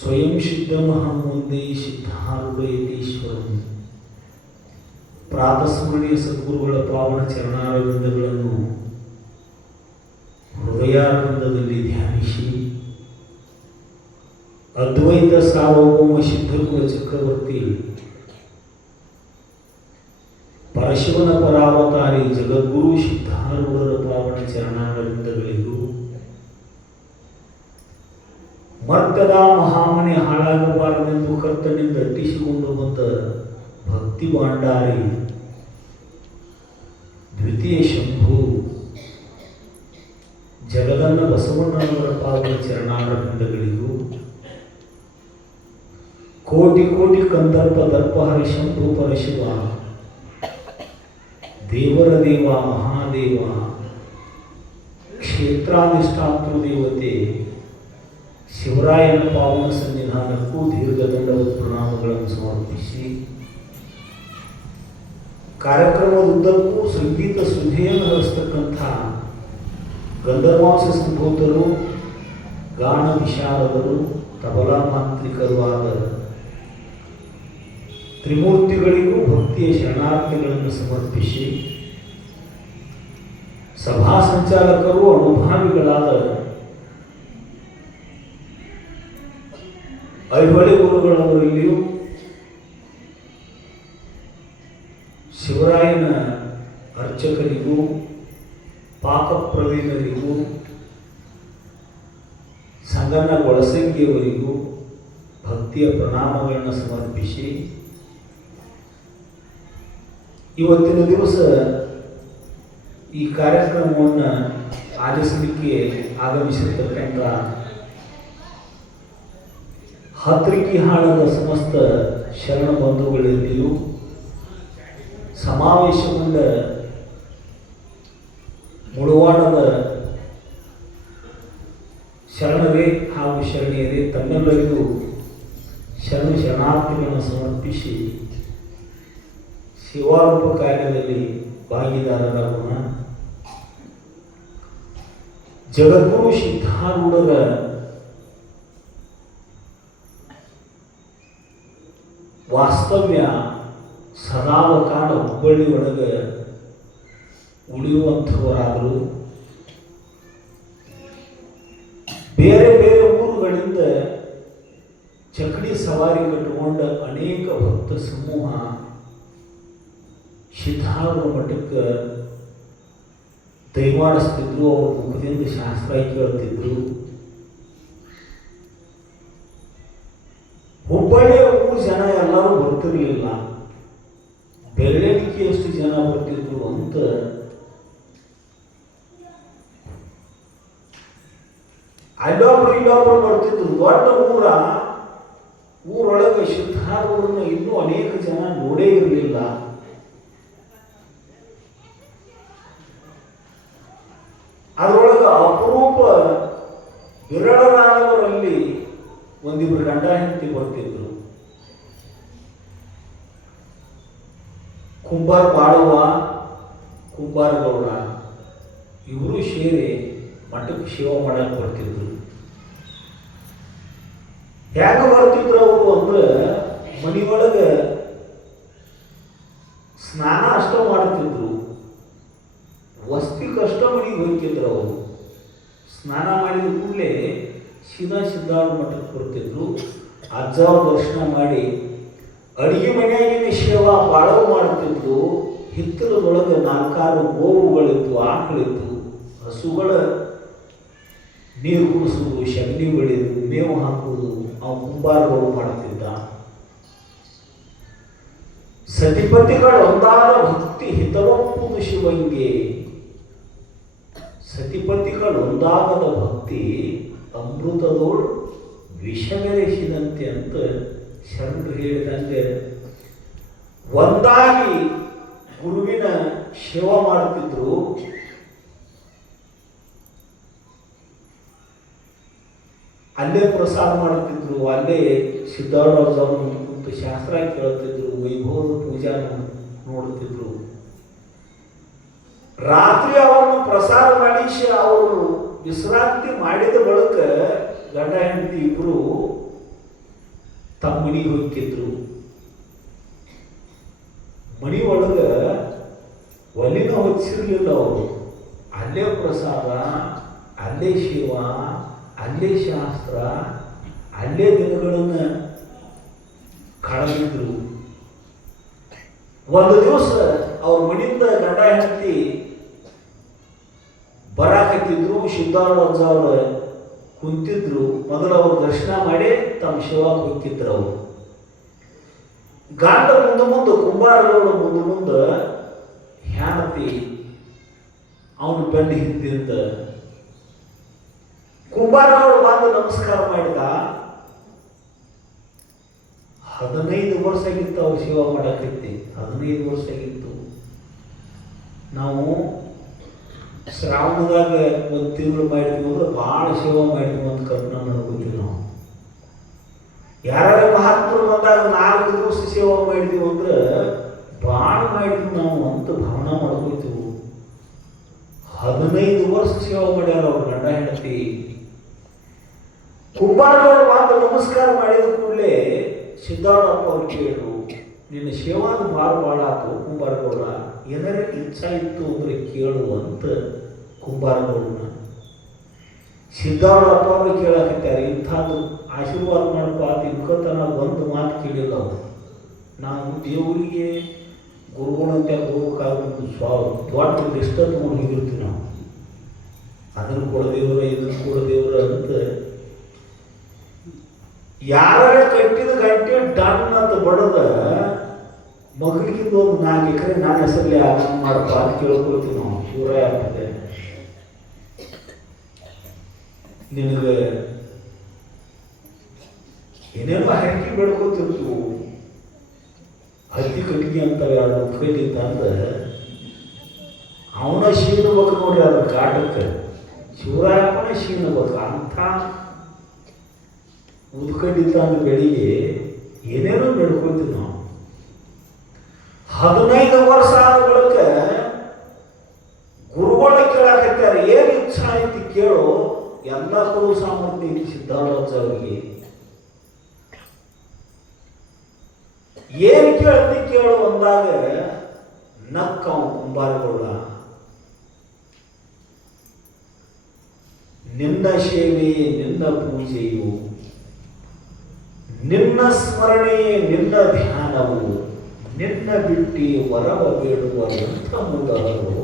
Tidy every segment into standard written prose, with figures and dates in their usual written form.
ಸ್ವಯಂ ಸಿದ್ಧಮಹಂ ವಂದೇ ಸಿದ್ಧಾರೂಢಯತೀಶ್ವರಂ. ಪ್ರಾತಸ್ಮರಣೀಯ ಸದ್ಗುರುಗಳ ಪಾವನ ಚರಣಾರವಿಂದಗಳನ್ನು ಹೃದಯಾನಂದದಲ್ಲಿ ಧ್ಯಾನಿಸಿ ಅದ್ವೈತ ಸಾರ್ವಭೌಮ ಸಿದ್ಧಕುಲ ಚಕ್ರವರ್ತಿ ಪರಶಿವನ ಪರಾವತಾರಿ ಜಗದ್ಗುರು ಸಿದ್ಧಾರೂಢರ ಪಾವನ ಚರಣಾರವಿಂದಗಳಿಗೂ ಮರ್ಕದ ಮಹಾಮನೆ ಹಾಳಾಗಬಾರದೆಂದು ಕರ್ತನಿಂದ ಅಟ್ಟಿಸಿಕೊಂಡು ಬಂದ ಭಕ್ತಿ ಭಾಂಡಾರಿ ದ್ವಿತೀಯ ಶಂಭು ಜಗದನ್ನ ಬಸವಣ್ಣನವರ ಪಾವನ ಚರಣಾರವಿಂದಗಳಿಗೂ ಕೋಟಿ ಕೋಟಿ ಕಂದರ್ಪ ದರ್ಪಹರ ಶಂಭು ಪರಶಿವ ದೇವರ ದೇವ ಮಹಾದೇವ ಕ್ಷೇತ್ರಾಧಿಷ್ಠಾತೃ ದೇವತೆ ಶಿವರಾಯನ ಪಾವನ ಸನ್ನಿಧಾನಕ್ಕೂ ದೀರ್ಘದಂಡದ ಪ್ರಣಾಮಗಳನ್ನು ಸಮರ್ಪಿಸಿ ಕಾರ್ಯಕ್ರಮದುದ್ದಕ್ಕೂ ಸಂಗೀತ ಸುಧೆಯನ್ನು ಹರಿಸ್ತಕ್ಕಂಥ ಗಂಧರ್ವಾಂಶ ಸಂಭೂತರು, ಗಾನ ವಿಶಾರದರು, ತಬಲಾ ಮಾಂತ್ರಿಕರು ಆದ ತ್ರಿಮೂರ್ತಿಗಳಿಗೂ ಭಕ್ತಿಯ ಶರಣಾರ್ಥಿಗಳನ್ನು ಸಮರ್ಪಿಸಿ ಸಭಾ ಸಂಚಾಲಕರು ಅನುಭಾವಿಗಳಾದ ಐಹೊಳೆ ಗುರುಗಳವರಲ್ಲಿಯೂ ಶಿವರಾಯನ ಅರ್ಚಕರಿಗೂ ಪಾಕಪ್ರವೀಣರಿಗೂ ಸಂಗನ ಒಳಸಂಗಿಯವರಿಗೂ ಭಕ್ತಿಯ ಪ್ರಣಾಮಗಳನ್ನು ಸಮರ್ಪಿಸಿ ಇವತ್ತಿನ ದಿವಸ ಈ ಕಾರ್ಯಕ್ರಮವನ್ನು ಆಲಿಸಲಿಕ್ಕೆ ಆಗಮಿಸಿರ್ತಕ್ಕಂಥ ಹತ್ರಿಕಿಹಾಳದ ಸಮಸ್ತ ಶರಣ ಬಂಧುಗಳಲ್ಲಿಯೂ ಸಮಾವೇಶಗೊಂಡ ಮುಳವಾಡದ ಶರಣರೇ ಹಾಗೂ ಶರಣೆಯರೇ ತಮ್ಮೆಲ್ಲರಿಗೂ ಶರಣಾರ್ಥಿಗಳನ್ನು ಸಮರ್ಪಿಸಿ ಸೇವಾರೂಪ ಕಾರ್ಯದಲ್ಲಿ ಭಾಗಿದಾರರಾಗೋಣ. ಜಗದ್ಗುರು ಸಿದ್ಧಾರೂಢರ ವಾಸ್ತವ್ಯ ಸದಾವ ಕಾಲ ಹುಬ್ಬಳ್ಳಿ ಒಳಗೆ ಉಳಿಯುವಂಥವರಾದರು. ಬೇರೆ ಬೇರೆ ಊರುಗಳಿಂದ ಚಕಡಿ ಸವಾರಿ ಕಟ್ಟಿಕೊಂಡ ಅನೇಕ ಭಕ್ತ ಸಮೂಹ ಸಿದ್ಧಾರೂಢ ಮಠಕ್ಕೆ ದಯಮಾಡಿಸ್ತಿದ್ರು. ಅವ್ರ ಮುಖದಿಂದ ಶಾಸ್ತ್ರ ಕೇಳ್ತಿದ್ರು. ಹುಬ್ಬಳ್ಳಿಯ ಊರು ಜನ ಎಲ್ಲರೂ ಬರ್ತಿರ್ಲಿಲ್ಲ, ಬೆರಳಿಕೆ ಎಷ್ಟು ಜನ ಬರ್ತಿದ್ರು ಅಂತ ಇಲ್ಲೊಬ್ರು ಬರ್ತಿದ್ರು. ದೊಡ್ಡ ಊರೊಳಗೆ ಸಿದ್ಧಾರೂಢರನ್ನ ಇನ್ನೂ ಅನೇಕ ಜನ ನೋಡೇ ಇರಲಿಲ್ಲ. ಅದರೊಳಗೆ ಅಪರೂಪ ವಿರಳರಾದವರಲ್ಲಿ ಒಂದಿಬ್ಬರು ಗಂಡ ಹೆಂಡತಿ ಬರ್ತಿದ್ರು. ಕುಂಬಾರ ಬಾಳವ್ವ, ಕುಂಬಾರ ಗೌಡ ಇವರು ಸೇರಿ ಮಠಕ್ಕೆ ಸೇವೆ ಮಾಡಕ್ಕೆ ಬರ್ತಿದ್ರು. ಹೇಗ ಬರ್ತಿದ್ರು ಅವರು ಅಂದ್ರೆ ಮನೆಯೊಳಗೆ ಸ್ನಾನ ಅಷ್ಟ ಮಾಡ್ತಿದ್ರು, ವಸ್ತಿ ಕಷ್ಟ ಮನೆಗೆ ಹೋಗ್ತಿದ್ರು. ಅವರು ಸ್ನಾನ ಮಾಡಿದ ಕೂಡಲೇ ಸೀದಾ ಸಿದ್ಧಾರೂಢ ಮಠಕ್ಕೆ ಬರ್ತಿದ್ರು. ಅಜ್ಜವ್ರ ದರ್ಶನ ಮಾಡಿ ಅಡಿಗೆ ಮನೆಯಾಗಿನ ಸೇವಾ ಬಾಳವು ಮಾಡ್ತಿದ್ರು. ಹಿತ್ತಲದೊಳಗೆ 4-6 ಗೋವುಗಳಿತ್ತು, ಆಕಳಿತ್ತು. ಹಸುಗಳ ನೀರು ಕುಡಿಸೋದು, ಶಗಣಿ ಬೆಳೆಯೋದು, ಮೇವು ಹಾಕುವುದು ಅವು ಕುಂಬಾರಗಳು ಮಾಡ್ತಿದ್ದ. ಸತಿಪತಿಗಳ ಒಂದಾದ ಭಕ್ತಿ ಹಿತವಪ್ಪುದು ಶಿವಂಗೆ. ಸತಿಪತಿಗಳ ಒಂದಾಗದ ಭಕ್ತಿ ಅಮೃತದೋಳು ವಿಷಗರೆಸಿದಂತೆ ಅಂತ ಶರಣರು ಹೇಳಿದಂಗೆ ಒಂದಾಗಿ ಗುರುವಿನ ಸೇವಾ ಮಾಡ್ತಿದ್ರು. ಅಲ್ಲೇ ಪ್ರಸಾದ ಮಾಡ್ತಿದ್ರು, ಅಲ್ಲೇ ಸಿದ್ಧಾರೂಢ ಕುಂತು ಶಾಸ್ತ್ರ ಕೇಳ್ತಿದ್ರು, ವೈಭವದ ಪೂಜಾ ನೋಡ್ತಿದ್ರು. ರಾತ್ರಿ ಅವರನ್ನು ಪ್ರಸಾದ ಮಾಡಿಸಿ ಅವರು ವಿಶ್ರಾಂತಿ ಮಾಡಿದ ಬಳಿಕ ಗಂಡ ಹೆಂಡತಿ ಇಬ್ರು ತಮ್ಮ ಮನೆಗೆ ಹೋಗ್ತಿದ್ರು. ಮನಿ ಒಳಗ ಒಲಿನ ಹೊಚ್ಚಿರ್ಲಿಲ್ಲ ಅವರು. ಅಲ್ಲೇ ಪ್ರಸಾದ, ಅಲ್ಲೇ ಶಿವ, ಅಲ್ಲೇ ಶಾಸ್ತ್ರ, ಅಲ್ಲೇ ದಿನಗಳನ್ನು ಕಳೆದಿದ್ರು. ಒಂದು ದಿವಸ ಅವ್ರ ಮನೆಯಿಂದ ಗಂಡ ಹೆಂಡತಿ ಬರಾಕತ್ತಿದ್ರು. ಸಿದ್ಧಾರೂಢ ಅವ್ರ ಕುಂತಿದ್ರು. ಮೊದಲು ಅವ್ರು ದರ್ಶನ ಮಾಡಿ ತಮ್ಮ ಶಿವಾಗ ಹೋಗ್ತಿದ್ರು. ಅವರು ಗಂಡ ಮುಂದೆ ಕುಂಬಾರಗೌಡ ಮುಂದೆ ಹೆಂಡತಿ ಅವನು ಬೆನ್ನು ಹಿಂದಿಂದ ಕುಂಬಾರಗೌಡ ಬಂದು ನಮಸ್ಕಾರ ಮಾಡಿದ. 15 ವರ್ಷ ಆಗಿತ್ತು ಅವ್ರು ಸೇವಾ ಮಾಡಕೈತಿ. 15 ವರ್ಷ ಆಗಿತ್ತು. ನಾವು ಶ್ರಾವಣದಾಗ 1 ತಿಂಗಳು ಮಾಡಿದ್ವಿ ಅಂದ್ರೆ ಭಾಳ ಸೇವಾ ಮಾಡಿದ್ವಿ ಅಂತ ಕಲ್ಪನಾ ಮಾಡ್ಕೊತೀವಿ. ನಾವು ಯಾರ್ಯಾರ ಮಹಾತ್ಮರು ಬಂದಾಗ 4 ದಿವಸ ಸೇವಾ ಮಾಡಿದ್ವಿ ಅಂದ್ರೆ ಭಾಳ ಮಾಡಿದ್ವಿ ನಾವು ಅಂತ ಭಾವನಾ ಮಾಡ್ಕೊತೀವಿ. 15 ವರ್ಷ ಸೇವಾ ಮಾಡ್ಯಾರ ಅವ್ರು ಗಂಡ ಹೆಂಡತಿ. ಕುಂಬಾರಗೌಡ ಬಂದು ನಮಸ್ಕಾರ ಮಾಡಿದ ಕೂಡಲೇ ಸಿದ್ಧಾರೂಢಪ್ಪ ಅವ್ರು ಕೇಳಿದ್ರು, ನಿನ್ನ ಸೇವಾದ ಭಾಳ ಆತು ಕುಂಬಾರಗೌಡ, ಏನಾರ ಇಚ್ಛಾ ಇತ್ತು ಅಂದ್ರೆ ಕೇಳು ಅಂತ ಕುಂಬಾರಗೌಡನ. ಸಿದ್ಧಾರೂಢಪ್ಪ ಅವ್ರು ಕೇಳಕತ್ತಾರೆ, ಇಂಥದ್ದು ಆಶೀರ್ವಾದ ಮಾಡಪ್ಪ ಅಂತ ಇನ್ಕೋತನ ಒಂದು ಮಾತು ಕೇಳಿಲ್ಲ ಅವರು. ನಾವು ದೇವರಿಗೆ ಗುರುಗಳಂತೆ ಹೋಗೋಕ್ಕಾಗೊಂದು ದೊಡ್ಡ ಲಿಷ್ಟ ತಗೊಂಡು ಹೋಗಿರ್ತೀವಿ. ನಾವು ಅದನ್ನು ಕೊಡದೇವ್ರ ಇದನ್ನು ಕೊಡದೇವ್ರ ಅಂತ ಯಾರ ಕಟ್ಟಿದ ಗಂಟೆ ಡನ್ ಅಂತ ಬಡದ ಮಗಳಿಗಿಂದ ಒಂದು 4 ಎಕರೆ ನಾನು ಹೆಸರಲ್ಲಿ ಆಗಂಗೆ ಮಾಡಪ್ಪ ಅಂತ ಕೇಳ್ಕೊಳ್ತೀವಿ ನಾವು. ಶಿವರಾಯ ಆಗ್ತದೆ ನಿನಗೆ ಏನೇನೋ ಹರಕಿ ಬೆಳ್ಕೊತಿರ್ತೀವಿ. ಹತ್ತಿ ಕಟ್ಟಿಗೆ ಅಂತವೆ, ಅದು ಕಟ್ಟಿ ತಂದ್ರೆ ಅವನ ಶೀನಬೇಕು ನೋಡ್ರಿ. ಅದ್ರ ಕಾಟಕ್ಕೆ ಶಿವರಾಯಪ್ಪನ ಶೀನಬೇಕು. ಅಂಥ ಉದ್ಕಂಡಿದ್ದ ಅಂದ್ರೆ ಬೆಳಿಗ್ಗೆ ಏನೇನೋ ಬೆಳ್ಕೊಳ್ತೀವಿ ನಾವು. 15 ವರ್ಷ ಆದ ಬಳಿಕ ಗುರುಗಳ ಕೇಳಾಕತ್ತಾರೆ, ಏನು ಇಚ್ಛಾ ಐತಿ ಕೇಳು, ಎಲ್ಲ ಕೊಡು ಸಾಮರ್ಥ್ಯ ಐತಿ ಸಿದ್ಧಾರೂಢ ಅವರಿಗೆ. ಏನು ಕೇಳ್ತಿ ಕೇಳು ಅಂದಾಗ ನಕ್ಕ ಕುಂಬಾರಗೌಡ, ನಿನ್ನ ಸೇವೆ, ನಿನ್ನ ಪೂಜೆಯು, ನಿನ್ನ ಸ್ಮರಣೆ, ನಿನ್ನ ಧ್ಯಾನವು, ನಿನ್ನ ಬಿಟ್ಟಿ ವರವ ಬೇಡುವ ಎಂಥ ಮೂಢರು.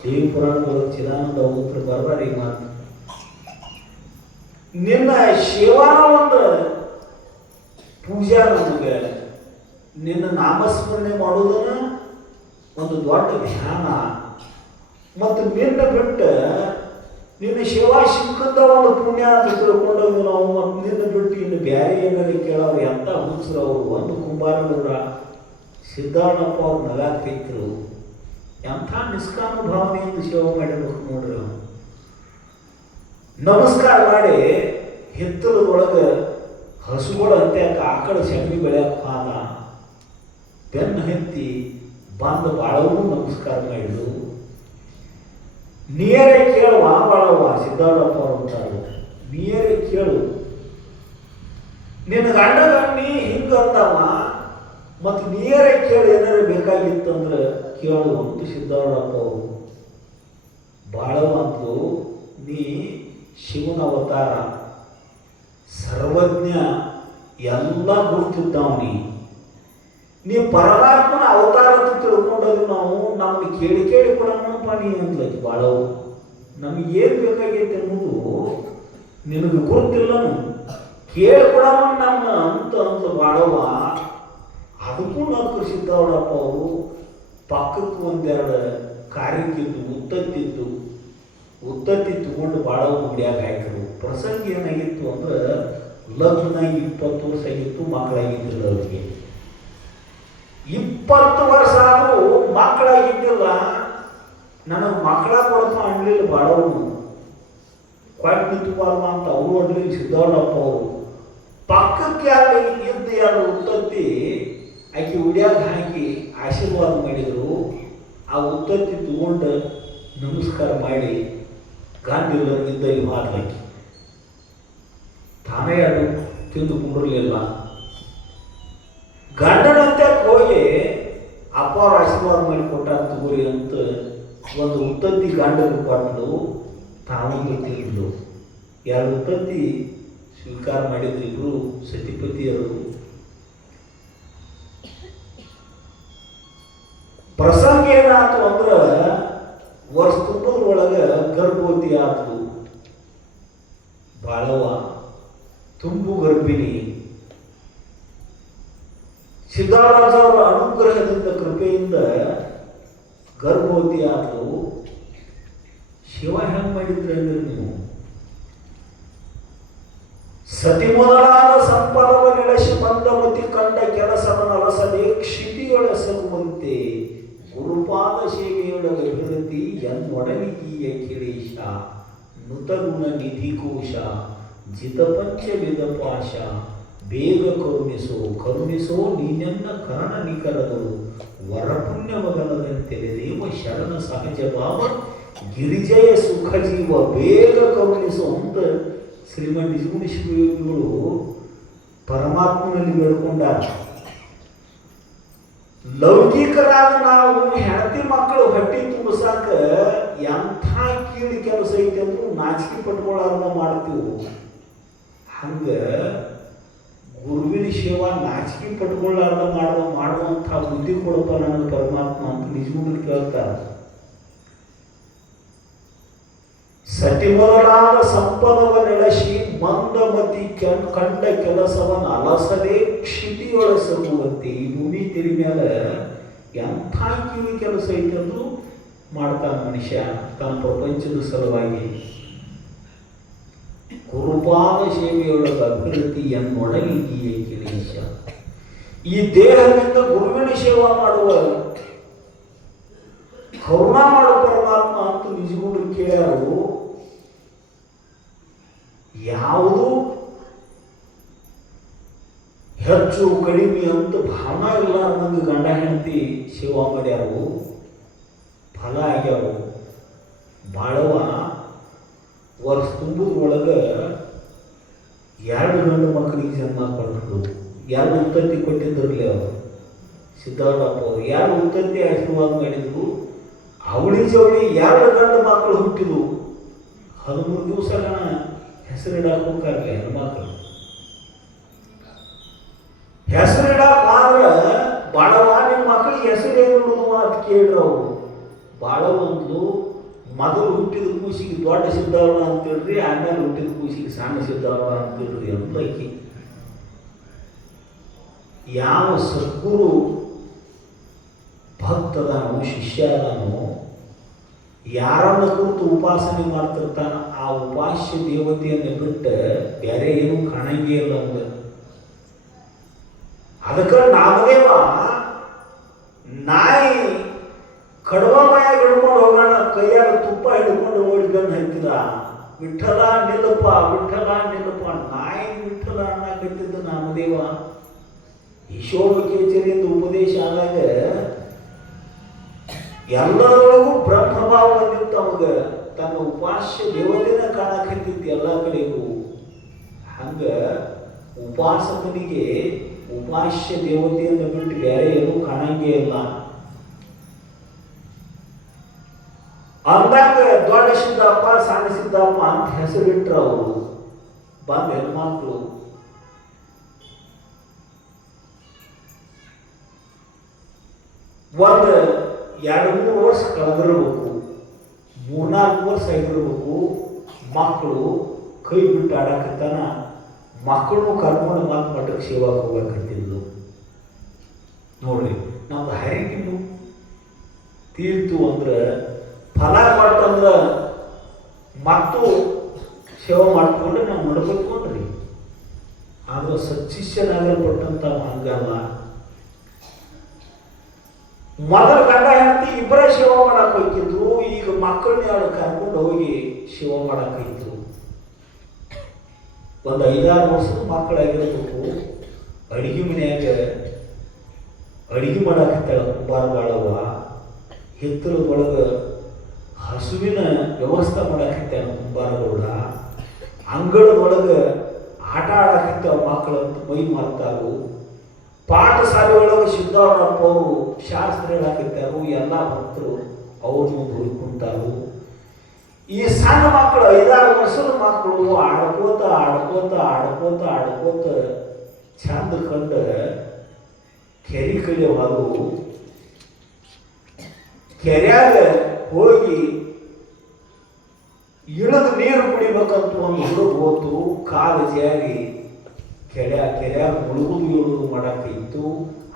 ದೇವಿ ಪುರಾಣಗಳು ಚಿದಾನಂದ ಉತ್ತರ ಬರ್ಬಾರಿ ಮಾತು. ನಿನ್ನ ಸೇವಾ ಒಂದು ಪೂಜಾ ನಮಗೆ, ನಿನ್ನ ನಾಮಸ್ಮರಣೆ ಮಾಡೋದನ್ನ ಒಂದು ದೊಡ್ಡ ಧ್ಯಾನ. ಮತ್ತು ನಿನ್ನ ಬಿಟ್ಟು ನಿನ್ನ ಸೇವಾ ಸಿಕ್ಕಂತ ಒಂದು ಪುಣ್ಯ ಅಂತ ತಿಳ್ಕೊಂಡವು ನಾವು. ಮತ್ತು ನಿನ್ನ ಬಿಟ್ಟು ಇನ್ನು ಬೇರೆ ಏನಾದ್ರು ಕೇಳೋರು ಎಂಥ ಹುಚ್ಚರು ಅವರು. ಒಂದು ಕುಂಬಾರಗೌಡ ಸಿದ್ಧಾರೂಢಪ್ಪ ಅವ್ರು ನಗಾಗ್ತಿದ್ರು. ಎಂಥ ನಿಷ್ಕಾಮ ಭಾವನೆಯಿಂದ ಸೇವೆ ಮಾಡಿರ್ಬೇಕು ನೋಡ್ರಿ. ನಮಸ್ಕಾರ ಮಾಡಿ ಹಿತ್ತಲದೊಳಗೆ ಹಸುಗಳು ಅಂತ್ಯಾಕ ಆಕಳ ಸೆಗಣಿ ಬೆಳೆಯಕ್ಕೆ ಹಾದ ಬೆನ್ನು ಹತ್ತಿ ಬಂದು ಬಾಳವೂ ನಮಸ್ಕಾರ ಮಾಡಿದ್ರು. ನೀರೇ ಕೇಳುವ ಬಾಳವ್ವ ಸಿದ್ದಾರಪ್ಪ ಅಂತಾರೆ, ನೀರೇ ಕೇಳು ನಿನ್ನ ಗಂಡಗ ನೀ ಹಿಂಗಂದವ ಮತ್ತು ನೀರೇ ಕೇಳಿ ಏನಾರು ಬೇಕಾಗಿತ್ತಂದ್ರೆ ಕೇಳು ಅಂತ ಸಿದ್ದಾರಪ್ಪ ಅವರು. ಬಾಳವಂತೂ ನೀ ಶಿವನ ಅವತಾರ, ಸರ್ವಜ್ಞ, ಎಲ್ಲ ಗುರುತಿದ್ದವನಿ, ನೀ ಪರಮಾತ್ಮನ ಅವತಾರ ಅಂತ ತಿಳ್ಕೊಂಡಾಗ ನಾವು ನಮ್ಗೆ ಕೇಳಿ ಕೇಳಿ ಕೊಡೋಣಪ್ಪ ನೀ ಅಂದ್ಲೈತಿ ಬಾಳವು. ನಮಗೇನು ಬೇಕಾಗೈತೆ ಅನ್ನೋದು ನಿನಗೆ ಗುರುತಿಲ್ಲನು, ಕೇಳ್ಕೊಡವ ನಮ್ಮ ಅಂತ ಬಾಳವ. ಅದಕ್ಕೂ ನಕ್ಕರಿಸಿದ್ದವರಪ್ಪ ಅವರು. ಪಕ್ಕಕ್ಕೆ ಒಂದೆರಡು ಕಾರ್ಯಕ್ಕಿದ್ದು ಉತ್ತತ್ತಿ ತಗೊಂಡು ಬಾಳವ ಗುಡಿಯಾಗ ಹಾಕಿದ್ರು. ಪ್ರಸಂಗ ಏನಾಗಿತ್ತು ಅಂದ್ರೆ ಲಗ್ನಾಗಿ 20 ವರ್ಷ ಆಗಿತ್ತು, ಮಕ್ಕಳಾಗಿದ್ದಿಲ್ಲ ಅವ್ರಿಗೆ. 20 ವರ್ಷ ಆದರೂ ಮಕ್ಕಳಾಗಿದ್ದಿಲ್ಲ. ನನಗೆ ಮಕ್ಕಳ ಕೊಡಪ್ಪ ಅನ್ಲಿಲ್ಲ ಬಾಳವನು. ಕ್ವಾಟ್ ನಿಂತುಬಾರ್ದ ಅಂತ ಅವರು ಅಡ್ಲಿಲ್ಲ ಸಿದ್ದವಣ್ಣಪ್ಪ ಅವರು. ಪಕ್ಕಕ್ಕೆ ಅಲ್ಲಿ ಇದ್ದು ಎರಡು ಉತ್ತತ್ತಿ ಆಕೆ ಉಡಿಯಾಗ ಹಾಕಿ ಆಶೀರ್ವಾದ ಮಾಡಿದರು. ಆ ಉತ್ತತ್ತಿ ತಗೊಂಡು ನಮಸ್ಕಾರ ಮಾಡಿ ಗಾಂಧಿಲ್ಲ ಇದ್ದಲ್ಲಿ ಮಾತಾಕಿ ತಾನೇ ಅದು ತಿಂದುಕೊಂಡಿರಲಿಲ್ಲ. ಗಂಡನಂತೆ ಹೋಗಿ ಅಪ್ಪ ಅವ್ರ ಆಶೀರ್ವಾದ ಮಾಡಿ ಕೊಟ್ಟಾರ ತಗೋರಿ ಅಂತ ಒಂದು ಉತ್ತತ್ತಿ ಗಂಡನಿಗೆ ಕೊಟ್ಟು ತಾವೊಂದು ತಿಂದು 2 ಉತ್ತತ್ತಿ ಸ್ವೀಕಾರ ಮಾಡಿದ್ರು ಇಬ್ರು ಸತಿಪತಿಯರು. ಪ್ರಸಂಗ ಏನಾಯ್ತು ಅಂದ್ರೆ ವರ್ಷ ತುಂಬದ್ರೊಳಗೆ ಗರ್ಭವತಿ ಆತು ಬಾಳವ, ತುಂಬು ಗರ್ಭಿಣಿ. ಸಿದ್ದರಾಜ ಅವರ ಅನುಗ್ರಹದಿಂದ ಕೃಪೆಯಿಂದ ಗರ್ಭವತಿ ಆತು. ಶಿವ ಹೆಂಗ್ ಮಾಡಿದ್ರೆ ಅಂದ್ರೆ ನೀವು ಸತಿ ಮೊದಲಾದ ಸಂಪದವ ನೆಲೆಸಿ ಮಂದಮತಿ ಕಂಡ ಕೆಲಸವನ್ನು ಅಲಸದೆ ಕ್ಷಿತಿಯೊಳಸಗುವಂತೆ ಗುರುಪಾದ ಸೇವೆಯೊಳಗೆ ಅಭಿವೃದ್ಧಿ ಎನ್ನೊಡಲಿಗೀಯ ಕಿರೀಶ ನುತಗುಣ ನಿಧಿಕೋಶ ಜಿತಪಂಚವಿಧ ಪಾಶ ಬೇಗ ಕರುಣಿಸೋ ನೀನೆನ್ನ ಕರ್ಣ ನಿಖರಗಳು ವರಪುಣ್ಯವಗಲದಂತೆ ದೇವ ಶರಣ ಸಹಜ ಭಾವ ಗಿರಿಜಯ ಸುಖ ಜೀವ ಬೇಗ ಕರುಣಿಸೋ ಅಂತ ಶ್ರೀಮನ್ ನಿಜಗುಣೇಶ್ವರಿಗಳು ಪರಮಾತ್ಮನಲ್ಲಿ ಬೇಡ್ಕೊಂಡಾರ. ಲೌಕಿಕರಾದ ನಾವು ಹೆಂಡತಿ ಮಕ್ಕಳು ಹೊಟ್ಟಿ ತುಂಬಿಸಾಕ ಎಂಥ ಕೀಳಿ ಕೆಲಸ ಐತೆ ಅಂದ್ರೂ ನಾಚಿಕೆ ಪಟ್ಕೊಳ್ಳಾರ್ದ ಮಾಡ್ತೀವಿ. ಹಂಗ ಗುರುವಿನ ಸೇವಾ ನಾಚಿಕೆ ಪಟ್ಕೊಳ್ಳಾರ್ದ ಮಾಡುವಂಥ ಬುದ್ಧಿ ಕೊಡಪ್ಪ ನನಗೆ ಪರಮಾತ್ಮ ಅಂತ ನಿಜಗುಣ ಕೇಳ್ತಾರೆ. ಸತಿ ಮೊದಲಾದ ಸಂಪದವ ನೆಲೆಸಿ ಮಂದಮತಿ ಕಂಡ ಕೆಲಸವನ್ನು ಅಲಸದೆ ಕ್ಷಿತಿಯೊಳಸಗುವಂತೆ ಈ ಭೂಮಿ ತಿರಿ ಮೇಲೆ ಎಂಥ ಕಿವಿ ಕೆಲಸ ಐತಂದ್ರೂ ಮಾಡ್ತಾನೆ ಮನುಷ್ಯ ತನ್ನ ಪ್ರಪಂಚದ ಸಲುವಾಗಿ. ಗುರುಪಾದ ಸೇವೆಯೊಳಗೆ ಅಭಿವೃದ್ಧಿ ಎನ್ನೊಡಲಿಗೀಯ ಕಿರೀಶ. ಈ ದೇಹದಿಂದ ಗುರುವಿನ ಸೇವಾ ಮಾಡುವ ಕರುಣಾ ಮಾಡೋ ಪರಮಾತ್ಮ ಅಂತ ನಿಜಗುಂಡ್ರು ಕೇಳ್ಯಾರು. ಯಾವುದು ಹೆಚ್ಚು ಕಡಿಮೆ ಅಂತ ಭಾವನಾ ಇಲ್ಲ ಅನ್ನಂಗೆ ಗಂಡ ಹೆಂಡತಿ ಸೇವಾ ಮಾಡ್ಯಾರು, ಫಲ ಆಗ್ಯಾವು. ಬಾಳವ ವರ್ಷ ತುಂಬುದ್ರೊಳಗೆ 2 ಗಂಡು ಮಕ್ಕಳಿಗೆ ಜನ್ಮ ಕೊಟ್ಟರು. 2 ಉತ್ತತ್ತಿ ಕೊಟ್ಟಿದ್ರಲಿ ಅವರು ಸಿದ್ದಾರಪ್ಪ ಅವರು. 2 ಉತ್ತತ್ತಿ ಆಶೀರ್ವಾದ ಮಾಡಿದ್ರು. ಅವಳಿ ಜವಳಿ 2 ಗಂಡು ಮಕ್ಕಳು ಹುಟ್ಟಿದ್ವು. 13 ದಿವಸ ಹೆಸರಿಡಾಕ ಹೋಗ್ತಾರಲ್ಲ ಹೆಣ್ಮಕ್ಳು. ಹೆಸರಿಡಾಕ ಆದ್ರೆ ಬಾಳವ ನಿಮ್ಮ ಮಕ್ಕಳಿಗೆ ಹೆಸರು ಏನು ನೋಡುವ ಅಂತ ಕೇಳ್ರು ಅವರು. ಬಾಳವಂದು ಮೊದಲು ಹುಟ್ಟಿದ ಕೂಸಿಗೆ ದೊಡ್ಡ ಸಿದ್ದಾರಣ ಅಂತೇಳ್ರಿ, ಆಮೇಲೆ ಹುಟ್ಟಿದ ಕೂಸಿಗೆ ಸಣ್ಣ ಸಿದ್ದಾರಣ ಅಂತೇಳ್ರಿ ಅಂತಕಿ. ಯಾವ ಸದ್ಗುರು ಭಕ್ತದಾನೋ ಶಿಷ್ಯ ಅದಾನೋ ಯಾರನ್ನ ಕುರಿತು ಉಪಾಸನೆ ಮಾಡ್ತಿರ್ತಾನ ಆ ಉಪಾಸ್ಯ ದೇವತೆಯನ್ನು ಬಿಟ್ಟು ಬೇರೆ ಏನೂ ಕಾಣಂಗೇ ಇಲ್ಲ ನಮ್ಗೆ. ಅದಕ್ಕೆ ನಾಮದೇವ ನಾಯಿ ಕಡುವ ಬಾಯಾಗ ಹಿಡ್ಕೊಂಡು ಹೋಗೋಣ, ಕೈಯಾಗ ತುಪ್ಪ ಹಿಡ್ಕೊಂಡು ಓಡಿಗಣ್ಣು ಹತ್ತಿದ ವಿಠಲ ನಿಲ್ಲಪ್ಪ, ವಿಠಲ ನಿಲ್ಲಪ್ಪ. ನಾಯಿ ವಿಠಲ ಅನ್ನಕತ್ತಿದ್ದ ನಾಮದೇವ ಯಶೋಧ ಕೇಚರಿಯಿಂದ ಉಪದೇಶ ಆದಾಗ ಎಲ್ಲರೊಳಗೂ ಬ್ರಹ್ಮಭಾವ ಬಂದಿತ್ತು. ಅವಾಗ ತನ್ನ ಉಪಾಸ್ಯ ದೇವತೆನ ಕಾಣಕತ್ತಿತ್ತು ಎಲ್ಲ ಕಡೆಗೂ. ಹಂಗ ಉಪಾಸಕನಿಗೆ ಉಪಾಸ್ಯ ದೇವತೆಯನ್ನು ಬಿಟ್ಟು ಬೇರೆ ಏನೂ ಕಾಣಂಗೇ ಇಲ್ಲ. ಅಂದಾಗ ದೊಡ್ಡ ಸಿದ್ದಪ್ಪ ಸಣ್ಣ ಸಿದ್ದಪ್ಪ ಅಂತ ಹೆಸರಿಟ್ರು. ಅವರು ಬಂದ ಹೆಣ್ಮಕ್ಳು ಒಂದು 2-3 ವರ್ಷ ಕಳೆದಿರ್ಬೇಕು, 3-4 ವರ್ಷ ಆಗಿರ್ಬೇಕು. ಮಕ್ಕಳು ಕೈ ಬಿಟ್ಟು ಆಡಕತ್ತಾನ. ಮಕ್ಕಳು ಕರ್ಕೊಂಡು ಮಾತು ಮಠಕ್ಕೆ ಸೇವಾಕ್ ಹೋಗಕತ್ತಿದ್ಲು. ನೋಡ್ರಿ, ನಮ್ದು ಹರಿಕಿನ್ನು ತೀರ್ತು ಅಂದ್ರೆ ಫಲ ಕೊಟ್ಟಂದ್ರೆ ಮತ್ತು ಸೇವೆ ಮಾಡ್ಕೊಂಡು ನಾವು ನಡ್ಕೊಳ್ಕೊಂಡ್ರಿ. ಆದ್ರೆ ಸಚ್ಚಿಷ್ಯನಾಗಲ್ಪಟ್ಟಂತ ಹಂಗಲ್ಲ. ಮೊದಲು ಗಂಡ ಹೆಂಡತಿ ಇಬ್ಬರೇ ಸೇವೆ ಮಾಡಕ್ ಹೋಗ್ತಿದ್ರು. ಈಗ ಮಕ್ಕಳನ್ನ ಕರ್ಕೊಂಡು ಹೋಗಿ ಸೇವೆ ಮಾಡಕ್ ಹೋಯ್ತು. ಒಂದು 5-6 ವರ್ಷದ ಮಕ್ಕಳಾಗಿರ್ಬೇಕು. ಅಡಿಗೆ ಮನೆಯಾಗ ಅಡಿಗೆ ಮಾಡಾಕತ್ತಾಳ ಕುಂಬಾರ ಬಾಳವ್ವ. ಹಿತ್ತಲದೊಳಗೆ ಹಸುವಿನ ವ್ಯವಸ್ಥೆ ಮಾಡಾಕತ್ತಾಳ ಕುಂಬಾರಗೌಡ. ಅಂಗಳದೊಳಗೆ ಆಟ ಆಡಾಕತ್ತಾವ ಮಕ್ಕಳಂತ ಮೈ ಮಾಡ್ತಾರು. ಪಾಠಶಾಲೆ ಒಳಗೆ ಸಿದ್ದರಾಮಪ್ಪ ಅವರು ಶಾಸ್ತ್ರ ಹೇಳಾಕತ್ತಾರು. ಎಲ್ಲ ಭಕ್ತರು ಅವ್ರನ್ನು ಹುಡುಕೊಂತಾರು. ಈ ಸಣ್ಣ ಮಕ್ಕಳು 5-6 ವರ್ಷದ ಮಕ್ಕಳು ಆಡ್ಕೋತ ಆಡ್ಕೋತ ಆಡ್ಕೋತ ಆಡ್ಕೋತ ಚಂದ ಕಂಡ ಕೆರೆ ಕಡೆ ಹೋದವು. ಕೆರೆಯಾಗ ಹೋಗಿ ಇಳಿದು ನೀರು ಕುಡಿಬೇಕಂತ ಒಂದು ಹುಡುಗ ಹೋತು. ಕಾಲು ಜಾರಿ ಕೆರೆಯಾಗ ಮುಳುಗುದು ಇಳುದು ಮಾಡಕ್ಕಿತ್ತು.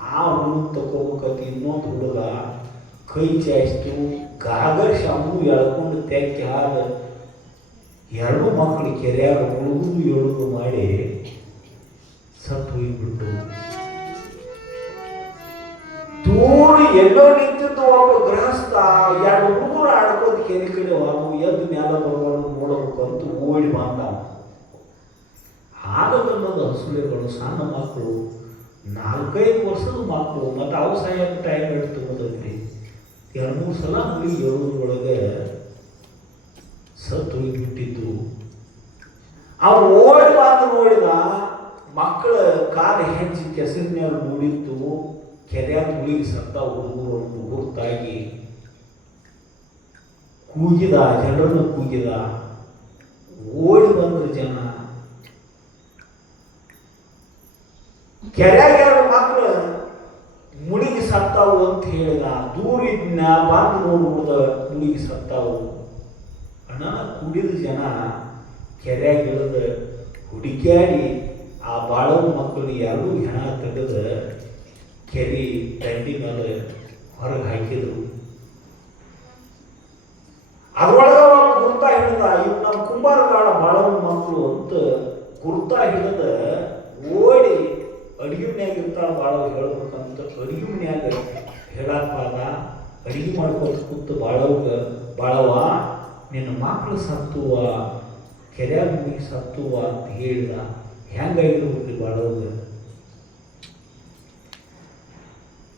ಆ ಹುಡುಗ ತಕೋಬೇಕಂತ ಇನ್ನೊಂದು ಹುಡುಗ ಕೈ ಚಾಯಿಸ್ತು. ಗಾಗರ್ ಶಾಮು ಎಳ್ಕೊಂಡು ತೆಕ್ಕಿ ಹಾಗ 2 ಮಕ್ಕಳು ಕೆರೆಯಾಗ ಮುಳುಗುದು ಎಳುದು ಮಾಡಿ ಸತ್ತು ಹೋಗ್ಬಿಟ್ಟು. ದೂರ ಎಲ್ಲೋ ನಿಂತಿದ್ದು ಒಬ್ಬ ಗೃಹಸ್ಥ 2 ಹುಡುಗರು ಆಡ್ಕೋತ ಕೆರೆ ಕಡೆ ಹೋಗು. ಎದ್ದು ಮ್ಯಾಲ ಬರುವಾಗ ನೋಡಬೇಕಂತ ಓಡಿ ಬಂದ. ಆಗಬಲ್ಲದ ಹಸುಳೆಗಳು ಸಣ್ಣ ಮಕ್ಕಳು, 4-5 ವರ್ಷದ ಮಕ್ಕಳು. ಮತ್ತು ಅವು ಸಾಯಕ್ಕೆ ಟೈಮ್ ಹಿಡಿದು ತಗೋದೈತಿ. 2-3 ಸಲ ಹುಡುಗಿ ಎಳುದ್ರೊಳಗೆ ಸತ್ತು ಹೋಗಿಬಿಟ್ಟಿದ್ದು. ಅವು ಓಡಿ ಬಂದು ನೋಡಿದ ಮಕ್ಕಳ ಕಾಲು ಹೆಜ್ಜೆ ಕೆಸರಿನಲ್ಲಿ ನೋಡಿತ್ತು. ಕೆರೆಯಾದ ಹುಡುಗಿ ಸತ್ತ ಹುಡುಗರು ಒಂದು ಗುರುತಾಗಿ ಕೂಗಿದ, ಜನರನ್ನು ಕೂಗಿದ. ಓಡಿ ಬಂದ್ರು ಜನ. ಕೆರೆಯಾಗ 2 ಮಕ್ಕಳು ಮುಳುಗಿ ಸತ್ತಾವು ಅಂತ ಹೇಳಿದ. ದೂರಿದ್ನ ಬಂದು ನೋಡುವುದ ಮುಳುಗಿ ಸತ್ತಾವು. ಅಣ್ಣ ಕುಡಿದ ಜನ ಕೆರೆಯಾಗ ಇಳಿದ ಹುಡುಕ್ಯಾಡಿ ಆ ಬಾಳವ ಮಕ್ಕಳು 2 ಹೆಣ ತೆಗೆದ ಕೆರೆ ದಂಡಿ ಮೇಲೆ ಹೊರಗೆ ಹಾಕಿದ್ರು. ಅದ್ರೊಳಗ ಗುರ್ತಾ ಹಿಡಿದ ಇವ್ ನಮ್ಮ ಕುಂಬಾರಗಾಳ ಬಾಳವ ಮಕ್ಕಳು ಅಂತ ಗುರ್ತಾ ಹಿಡಿದ ಓಡಿ ಅಡಿಗೆ ಮನ್ಯಾಗ ಇರ್ತಾಳ ಬಾಳವ ಹೇಳ್ಬೇಕಂತ ಅಡಿಗೆ ಮನ್ಯಾಗ ಹೇಳಾಕಾಗ ಅಡಿಗೆ ಮಾಡ್ಕೊತ ಕೂತು ಬಾಳವ ನಿನ್ನ ಮಕ್ಕಳು ಸತ್ತುವ, ಕೆರೆಯಾಗ ಮುಗಿ ಸತ್ತುವ ಅಂತ ಹೇಳಿದ. ಹೆಂಗಾಗಿರ್ಬೇಕ್ರಿ ಬಾಳವ್ಗ?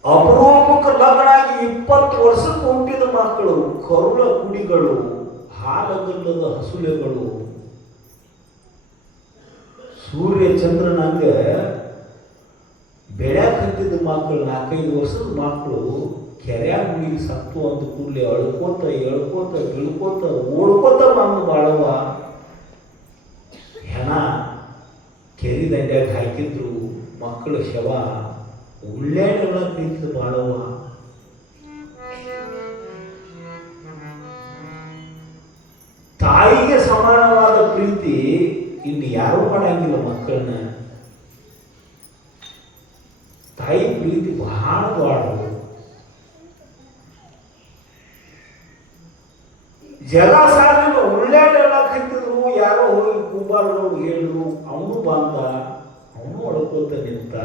ಅಪರೂಪಕ್ಕೆ ಲಗ್ನ ಆಗಿ 20 ವರ್ಷಕ್ಕೆ ಹುಟ್ಟಿದ ಮಕ್ಕಳು, ಕರುಳ ಕುಡಿಗಳು, ಹಾಲಗಲ್ಲದ ಹಸುಳೆಗಳು, ಸೂರ್ಯ ಚಂದ್ರನಂಗ ಬೆಳ್ಯಾಕ ಹತ್ತಿದ ಮಕ್ಕಳು, 4-5 ವರ್ಷದ ಮಕ್ಕಳು ಕೆರೆಯಾಗ ಮುಗಿ ಸತ್ತು ಅಂತ ಕೂಡಲೇ ಅಳ್ಕೋತ ಎಳ್ಕೋತ ಬೀಳ್ಕೋತ ಓಡ್ಕೋತ ಬಂದು ಬಾಳವ ಹೆಣ ಕೆರೆ ದಂಡ್ಯಾಗ ಹಾಕಿದ್ರು. ಮಕ್ಕಳ ಶವ ಉಳ್ಳಾಡಗಳ ನಿಂತು ಬಾಳವ. ತಾಯಿಗೆ ಸಮಾನವಾದ ಪ್ರೀತಿ ಇನ್ನು ಯಾರೂ ಮಾಡಂಗಿಲ್ಲ ಮಕ್ಕಳನ್ನ. ತಾಯಿ ಪ್ರೀತಿ ಬಹಳ ದೊಡ್ಡದು. ಜಗ ಸಾಲಿನ ಉಳ್ಳಾಡಲಾಕಿದ್ರು. ಯಾರೋ ಹೋಗಿ ಕುಂಬಾರಗಳು ಹೇಳಿದ್ರು. ಅವನು ಬಂದ, ಅವನು ಒಳಕೋತ ನಿಂತ.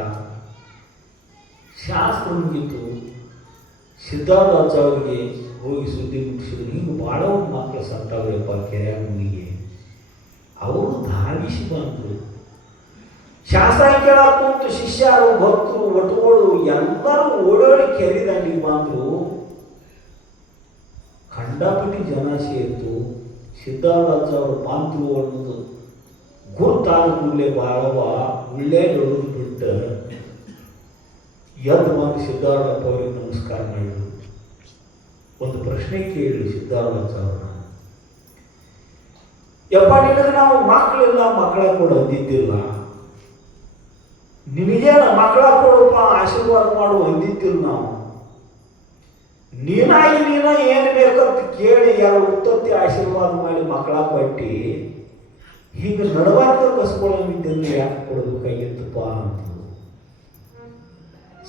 ಶಾಸ್ತ್ರ ಮುಗಿತು. ಸಿದ್ಧಾರ್ಥ ಅವರಿಗೆ ಹೋಗಿ ಸುದ್ದಿ ಮುಟ್ಟಿಸಿದ್ರು. ಹಿಂಗೆ ಬಾಳೋ ಮಕ್ಕಳು ಸತ್ತಾವ್ರಪ್ಪ ಕೆರೆಯಾಗ ಮುನಿಗೆ. ಧಾವಿಸಿ ಬಂದರು. ಶಾಸ್ತ್ರ ಕೇಳಕ್ಕೆ ಕುಂತು ಶಿಷ್ಯರು ಭಕ್ತರು ಒಟ್ಟುಗಳು ಎಲ್ಲರೂ ಓಡೋಡಿ ಕೆರೆ ದಂಡಿಗೆ ಬಂದರು. ಖಂಡಾಪಟ್ಟಿ ಜನ ಸೇರಿತು. ಸಿದ್ಧಾರೂಢ ಅವರು ಬಂದರು ಅನ್ನೋದು ಗುರ್ತಾದ ಕೂಡಲೇ ಬಾಳವ ಒಳ್ಳೆ ಬೆಳೆದು ಬಿಟ್ಟು ಎದ್ದು ಬಂದು ಸಿದ್ಧಾರೂಢಪ್ಪ ಅವರಿಗೆ ನಮಸ್ಕಾರ ಮಾಡಿದ್ರು. ಒಂದು ಪ್ರಶ್ನೆ ಕೇಳಿ ಸಿದ್ಧಾರೂಢ ಅವ್ರನ್ನ, ಯಪ್ಪ ನಿನಗೆ ನಾವು ಮಕ್ಕಳಿಲ್ಲ, ಮಕ್ಕಳ ಕೂಡ ಅಂದಿದ್ದಿಲ್ಲ, ನಿನಗೇನ ಮಕ್ಕಳ ಕೊಡಪ್ಪ ಆಶೀರ್ವಾದ ಮಾಡು ಅಂದಿದ್ದಿಲ್ಲ. ನಾವು ನೀನಾಗಿ ನೀನ ಏನು ಬೇಕಂತ ಕೇಳಿ ಯಾರು ಉತ್ತತ್ತಿ ಆಶೀರ್ವಾದ ಮಾಡಿ ಮಕ್ಕಳ ಕೊಟ್ಟಿ, ಹೀಗೆ ನಡವಾರ್ಥ ಕಸ್ಕೊಳ್ಳೋದಿದ್ದಲ್ಲಿ ಯಾಕೆ ಕೊಡಬೇಕಾಗಿತ್ತಪ್ಪ ಅಂತ.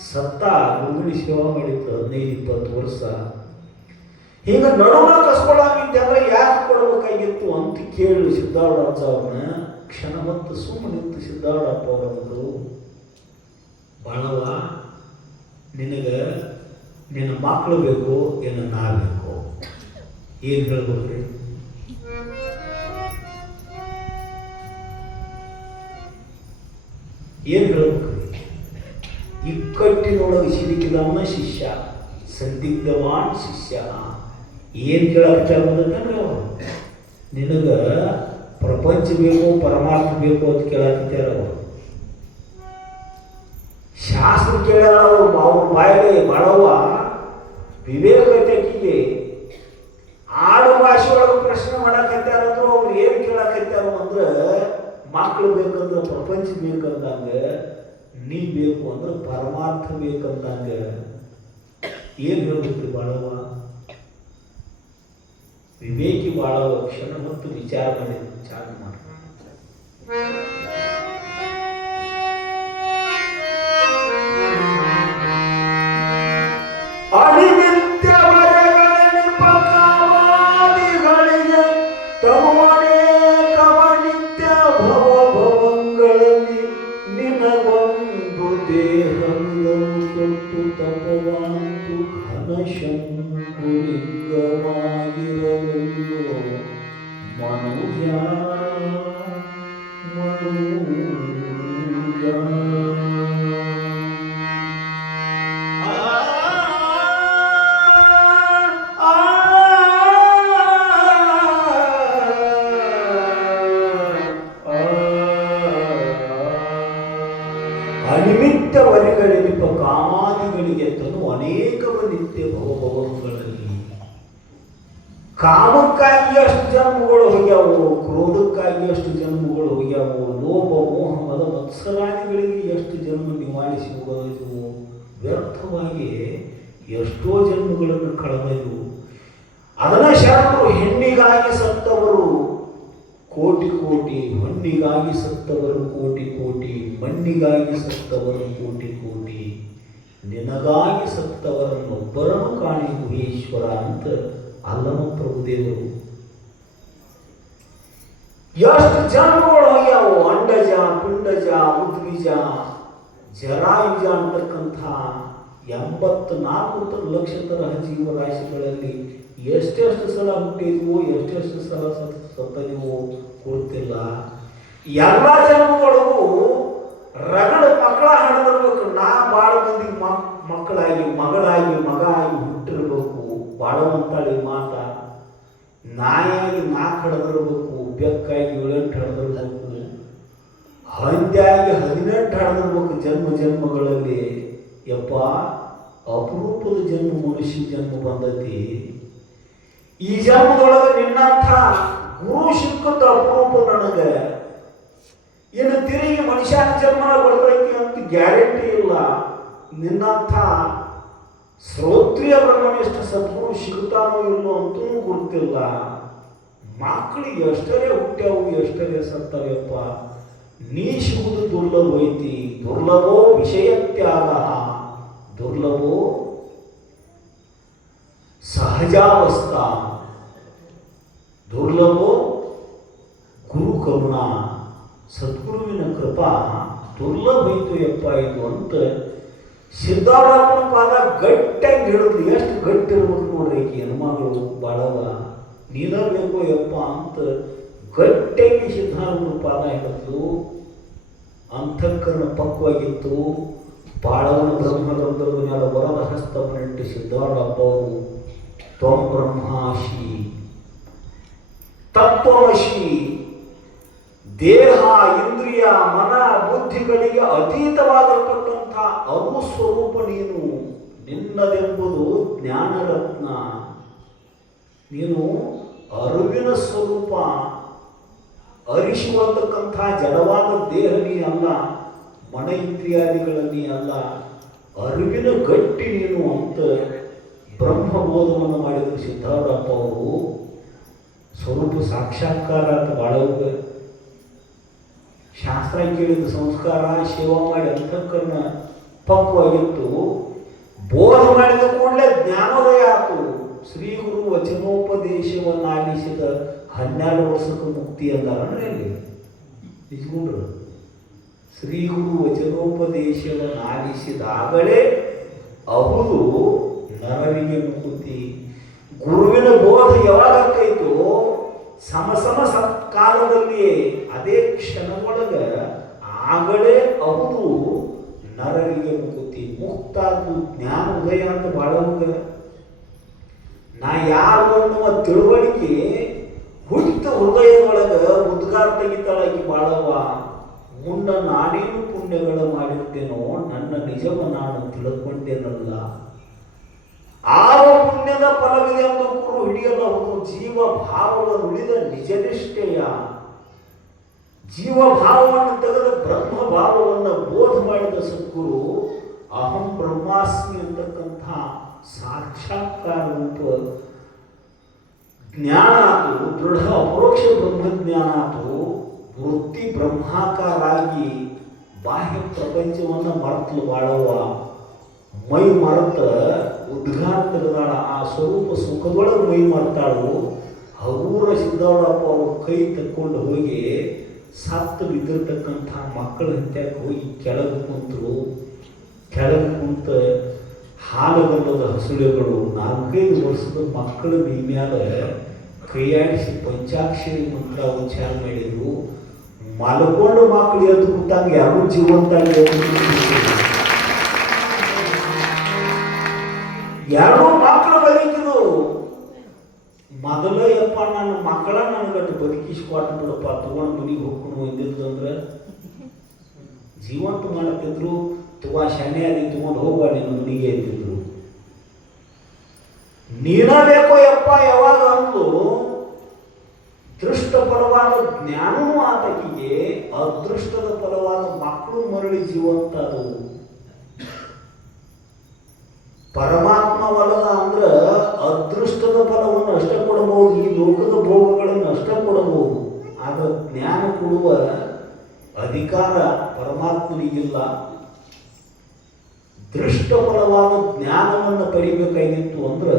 ಸತ್ತ ಗುರುಗುಡಿ ಸೇವಾ ಮಾಡಿತ್ತು 15-20 ವರ್ಷ. ಹೀಗೆ ನಡುವ ಕಸ್ಕೊಳ್ಳೋದಿದ್ದಂದ್ರೆ ಯಾಕೆ ಕೊಡಬೇಕಾಗಿತ್ತು ಅಂತ ಕೇಳಿ ಸಿದ್ಧಾರೂಢ ಅವ್ರನ್ನ ಕ್ಷಣ ಹೊತ್ತು ಸುಮ್ಮನಿತ್ತು. ಸಿದ್ಧಾರೂಢಪ್ಪ ಅವರಂದ್ರು, ಬಾಳವ ನಿನಗೆ ನಿನ್ನ ಮಕ್ಕಳು ಬೇಕು, ಏನು ನಾ ಬೇಕು? ಏನು ಹೇಳ್ಬೇಕ್ರಿ? ಏನು ಹೇಳ್ಬೇಕ್ರಿ? ಇಕ್ಕಟ್ಟಿನೊಳಗೆ ಸಿಲುಕಿದವನ ಶಿಷ್ಯ, ಸಂದಿಗ್ಧವಾನ್ ಶಿಷ್ಯ. ಏನು ಕೇಳಕ್ಕಾಗ್ತದೆ? ನಿನಗೆ ಪ್ರಪಂಚ ಬೇಕು, ಪರಮಾರ್ಥ ಬೇಕು ಅಂತ ಕೇಳಕ್ಕಿದ್ದಾರ ಅವರು. ಶಾಸ್ತ್ರ ಕೇಳ್ಯಾರ ಅವರು. ಅವ್ರ ಬಾಯಿಗೆ ಬಾಳವ್ವ ವಿವೇಕತೆಗೆ ಆಡು ಭಾಷೆ ಒಳಗೆ ಪ್ರಶ್ನೆ ಮಾಡಕತ್ತಾರಂದ್ರು. ಅವ್ರು ಏನು ಕೇಳಕತ್ತಾರ ಅಂದ್ರೆ, ಮಕ್ಕಳು ಬೇಕಂದ್ರೆ ಪ್ರಪಂಚ ಬೇಕಂದಂಗೆ, ನೀ ಬೇಕು ಅಂದ್ರೆ ಪರಮಾರ್ಥ ಬೇಕಂದಂಗೆ. ಏನು ಹೇಳ್ಬೇಕ್ರಿ ಬಾಳವ್ವ? ವಿವೇಕಿ ಬಾಳವ್ವ ಕ್ಷಣ ಮತ್ತು ವಿಚಾರ ಮಾಡಿ ಚಾಲು ಮಾಡಿ. ಅಡಿನಿತ್ಯವರಗಳಿಗೆ ತಮನೇಕ ನಿತ್ಯ ಭವಭವಂಗಳಲ್ಲಿ ನಿನಗೊಂದು ದೇಹವಿದನು ಕೊಟ್ಟು ತಪವಂತು ಘನಶಂಕುಲಿಂಗವಾಗಿರಲು ಮನುಜ ಅನಿಮಿತ್ತ ವರಿಗಳಿಗೆ ಕಾಮಾದಿಗಳಿಗೆ ತನು ಅನೇಕ ನಿತ್ಯ ಭವಭವಗಳಲ್ಲಿ. ಕಾಮಕ್ಕಾಗಿ ಅಷ್ಟು ಜನ್ಮಗಳು ಹೋಗ್ಯಾವು, ಕ್ರೋಧಕ್ಕಾಗಿ ಅಷ್ಟು ಜನ್ಮಗಳು ಹೋಗ್ಯಾವು, ಲೋಭ ಮೋಹ ಮದ ಮತ್ಸರಾದಿಗಳಿಗೆ ಎಷ್ಟು ಜನ್ಮ ನಿವಾರಿಸಿ ಹೋಗೋದು, ವ್ಯರ್ಥವಾಗಿ ಎಷ್ಟೋ ಜನ್ಮಗಳನ್ನು ಕಳೆದವು. ಅದನ್ನ ಶರಣರು ಹೆಣ್ಣಿಗಾಗಿ ಸತ್ತವರು ಕೋಟಿ ಕೋಟಿ, ಹೊನ್ನಿಗಾಗಿ ಸತ್ತವರು ಕೋಟಿ ಕೋಟಿ, ಮಣ್ಣಿಗಾಗಿ ಸತ್ತವರು ಕೋಟಿ ಕೋಟಿ, ನಿನಗಾಗಿ ಸತ್ತವರನ್ನೊಬ್ಬರನ್ನು ಕಾಣಿ ಗುಹೇಶ್ವರ ಅಂತ ಅಲ್ಲಮ ಪ್ರಭುದೇವರು. ಎಷ್ಟು ಜನ್ಮಗಳು ಹೋಗ್ಯಾವು, ಅಂಡಜ ಪಿಂಡಜ ಉದ್ವಿಜ ಜರಾಯುಜ ಅಂತಕ್ಕಂಥ 84 ಲಕ್ಷ ತರಹ ಜೀವರಾಶಿಗಳಲ್ಲಿ ಎಷ್ಟೆಷ್ಟು ಸಲ ಹುಟ್ಟಿದ್ವು, ಎಷ್ಟೆಷ್ಟು ಸಲ ಸತ್ತದಿವು ಗೊತ್ತಿಲ್ಲ. ಎಲ್ಲ ಜನ್ಮಗಳಿಗೂ ರಗಡ ಮಕ್ಕಳ ಹಣದಿರ್ಬೇಕು. ನಾ ಭಾಳ ಮಂದಿ ಮಕ್ಕಳಾಗಿ ಮಗಳಾಗಿ ಮಗ ಆಗಿ ಹುಟ್ಟಿರ್ಬೇಕು. ಬಾಳುವಂತಾಳಿ ಮಾತ ನಾಯಾಗಿ 4 ಹಡದಿರ್ಬೇಕು, ಬೆಕ್ಕಾಗಿ 7-8 ಹಡದಿರ್ಬೇಕು, ಹಂದಿಯಾಗಿ 18 ಹಡದಿರ್ಬೇಕು ಜನ್ಮಗಳಲ್ಲಿ. ಯಪ್ಪ ಅಪರೂಪದ ಜನ್ಮ ಮನುಷ್ಯ ಜನ್ಮ ಬಂದತಿ. ಈ ಜನ್ಮದೊಳಗೆ ನಿನ್ನಂಥ ಗುರು ಸಿಕ್ಕಂತ ಅಪರೂಪ ನನಗೆ. ಇನ್ನು ತಿರುಗಿ ಮನುಷ್ಯನ ಜನ್ಮನ ಬರ್ತೈತಿ ಅಂತ ಗ್ಯಾರಂಟಿ ಇಲ್ಲ. ನಿನ್ನಂಥ ಶ್ರೋತ್ರಿಯ ಬ್ರಹ್ಮನಿಷ್ಠ ಸದ್ಗುರು ಸಿಗ್ತಾನೋ ಇಲ್ಲೋ ಅಂತೂ ಗೊತ್ತಿಲ್ಲ. ಮಕ್ಕಳಿಗೆ ಎಷ್ಟರೇ ಹುಟ್ಟ್ಯಾವು, ಎಷ್ಟರೇ ಸತ್ತವ್ಯಪ್ಪ. ನೀ ಸಿಗುವುದು ದುರ್ಲಭ ಐತಿ. ದುರ್ಲಭೋ ವಿಷಯತ್ಯಾಗ, ದುರ್ಲಭೋ ಸಹಜಾವಸ್ಥಾ, ದುರ್ಲಭೋ ಗುರು ಕರುಣಾ. ಸದ್ಗುರುವಿನ ಕೃಪಾ ದುರ್ಲಭ ಐತು ಯಪ್ಪ ಇದು ಅಂತ ಸಿದ್ಧಾರೂಢಪ್ಪನ ಪಾದ ಗಟ್ಟಿಯಾಗಿ ಹಿಡಿದು. ಎಷ್ಟು ಗಟ್ಟಿ ಇರ್ಬೇಕು ನೋಡ್ರಿ ಈಕಿ ಹೆಣ್ಮಗಳು ಬಾಳವ. ನೀನ ಬೇಕು ಯಪ್ಪ ಅಂತ ಗಟ್ಟಿಯಾಗಿ ಸಿದ್ಧಾರೂಢ ಪಾದ ಹಿಡಿದು ಅಂತಃಕರಣ ಪಕ್ವಾಗಿತ್ತು. ಬಾಳವನ ಬ್ರಹ್ಮದಂತರದ ಮೇಲೆ ವರದ ಹಸ್ತವನ್ನಿಟ್ಟು ಸಿದ್ಧಾರೂಢಪ್ಪ ಅವರು ತ್ವಂ ಬ್ರಹ್ಮಾಶಿ ತತ್ವಮಶಿ, ದೇಹ ಇಂದ್ರಿಯ ಮನ ಬುದ್ಧಿಗಳಿಗೆ ಅತೀತವಾಗಿರತಕ್ಕಂಥ ಅನುಸ್ವರೂಪ ನೀನು. ನಿನ್ನದೆಂಬುದು ಜ್ಞಾನರತ್ನ, ನೀನು ಅರಿವಿನ ಸ್ವರೂಪ. ಅರಿಸುವಂತಕ್ಕಂಥ ಜಡವಾದ ದೇಹ ನೀ ಅಲ್ಲ, ಮನ ಇಂದ್ರಿಯಾದಿಗಳಲ್ಲಿ ಅಲ್ಲ, ಅರಿವಿನ ಗಟ್ಟಿ ನೀನು ಅಂತ ಬ್ರಹ್ಮಬೋಧವನ್ನು ಮಾಡಿದರು ಸಿದ್ಧಾರೂಢಪ್ಪ ಅವರು. ಸ್ವರೂಪ ಸಾಕ್ಷಾತ್ಕಾರ ಅಂತ ಬಾಳವ್ಗ ಶಾಸ್ತ್ರ ಕೇಳಿದ ಸಂಸ್ಕಾರ ಸೇವಾ ಮಾಡಿ ಅಂತಃಕರಣ ಪಕ್ವಾಗಿತ್ತು. ಬೋಧ ಮಾಡಿದ ಕೂಡಲೇ ಜ್ಞಾನೋದಯ ಆಯಿತು. ಶ್ರೀ ಗುರು ವಚನೋಪದೇಶವನ್ನು ಆಲಿಸಿದ 12 ವರ್ಷಕ್ಕೆ ಮುಕ್ತಿ ಅಂದಾರಣ್ಣ ಎಲ್ಲಿ ನಿಜಗುಂಡ್ರು. ಶ್ರೀ ಗುರು ವಚನೋಪದೇಶವನ್ನು ಆಲಿಸಿದಾಗಲೇ ಅಹುದು ನರರಿಗೆ ಮುಕ್ತಿ. ಗುರುವಿನ ಬೋಧ ಯಾವಾಗ ಆಕೈತೋ ಸಮ ಕಾಲದಲ್ಲಿಯೇ ಅದೇ ಕ್ಷಣದೊಳಗ ಆಗಲೇ ಅಹುದು ನರರಿಗೆ ಮುಕ್ತಿ. ಮುಕ್ತಾದ್ದು ಜ್ಞಾನ ಉದಯ ಅಂತ ಬಾಳೋಗ ನಾ ಯಾರು ಅನ್ನುವ ತಿಳುವಳಿಕೆ ಹುಟ್ಟ ಹೃದಯದೊಳಗ ಉದ್ಗಾರ ತೆಗಿತಾಳಾಗಿ ಬಾಳವ. ಮುನ್ನ ನಾನೇನು ಪುಣ್ಯಗಳು ಮಾಡಿರ್ತೇನೋ ನನ್ನ ನಿಜವ ನಾನು ತಿಳ್ಕೊಂಡೇನಲ್ಲ. ಆವ ಪುಣ್ಯದ ಫಲವಿದೆ ಎಂದು ಗುರು ಹಿಡಿಯಲಹುದು. ಜೀವ ಭಾವವನ್ನು ಉಳಿದ ನಿಜನಿಷ್ಠೆಯ ಜೀವಭಾವವನ್ನು ತೆಗೆದ ಬ್ರಹ್ಮ ಭಾವವನ್ನು ಬೋಧ ಮಾಡಿದ ಸದ್ಗುರು ಅಹಂ ಬ್ರಹ್ಮಾಸ್ಮಿ ಅಂತಕ್ಕಂಥ ಸಾಕ್ಷಾತ್ಕಾರ ರೂಪ ಜ್ಞಾನ ಆತು. ದೃಢ ಅಪರೋಕ್ಷ ಬ್ರಹ್ಮಜ್ಞಾನ ಆತು. ವೃತ್ತಿ ಬ್ರಹ್ಮಾಕಾರಾಗಿ ಬಾಹ್ಯ ಪ್ರಪಂಚವನ್ನು ಮರೆತಲು ಬಾಳವ. ಮೈ ಮರೆತ ಉದ್ಘಾರ ತೆಗೆದಾಳ. ಆ ಸ್ವರೂಪ ಸುಖದೊಳಗೆ ಮೈ ಮರೆತಾಳು. ಹಗೂರ ಸಿದ್ಧಾರೂಢಪ್ಪ ಅವರು ಕೈ ತಕ್ಕೊಂಡು ಹೋಗಿ ಸತ್ತು ಬಿದ್ದಿರ್ತಕ್ಕಂಥ ಮಕ್ಕಳ ಹತ್ಯಕ್ಕೆ ಹೋಗಿ ಕೆಳಗೆ ಕುಂತರು. ಕೆಳಗೆ ಕುಂತ ಹಾಲುಗಲ್ಲದ ಹಸುಳೆಗಳು 4-5 ವರ್ಷದ ಮಕ್ಕಳ ಮೈ ಮ್ಯಾಲ ಕೈಯಾಡಿಸಿ ಪಂಚಾಕ್ಷರಿ ಮಂತ್ರ ಉಚ್ಚಾರ ಮಾಡಿದ್ರು. ಮಲ್ಕೊಂಡು ಮಕ್ಕಳು ಎದ್ದು ಕೂತಾಗ ಯಾರು ಜೀವಂತಾಗಿ ಎರಡೂ ಮಕ್ಕಳು ಬದುಕಿದು. ಮೊದಲ ಯಪ್ಪ ನನ್ನ ಮಕ್ಕಳ ನನಗಟ್ಟು ಬದುಕಿಸ್ಕೊಟ್ಟು ಬಿಡಪ್ಪ, ತಗೊಂಡು ಮನೆಗೆ ಹೋಗ್ಕೊಂಡು ಬಂದಿದ್ದು ಅಂದ್ರೆ ಜೀವಂತ ಮಾಡುತ್ತಿದ್ರು. ತುಂಬ ಶಾನೆ ಆದಿ ತಗೊಂಡು ಹೋಗುವ ನಿನ್ನ ಮನೆಗೆ ಅಂತಿದ್ರು. ನೀನ ಬೇಕೋ ಯಪ್ಪ ಯಾವಾಗ ಅಂದು ದೃಷ್ಟ ಫಲವಾದ ಜ್ಞಾನವೂ ಆತಕಿಗೆ, ಅದೃಷ್ಟದ ಫಲವಾದ ಮಕ್ಕಳು ಮರಳಿ ಜೀವಂತ ಅದು. ಪರಮಾತ್ಮವಲ್ಲದ ಅಂದ್ರೆ ಅದೃಷ್ಟದ ಫಲವನ್ನು ಅಷ್ಟ ಕೊಡಬಹುದು, ಈ ಲೋಕದ ಭೋಗಗಳನ್ನು ಅಷ್ಟ ಕೊಡಬಹುದು. ಆಗ ಜ್ಞಾನ ಕೊಡುವ ಅಧಿಕಾರ ಪರಮಾತ್ಮನಿಗಿಲ್ಲ. ದೃಷ್ಟ ಫಲವಾದ ಜ್ಞಾನವನ್ನು ಪಡಿಬೇಕಾಗಿತ್ತು ಅಂದ್ರೆ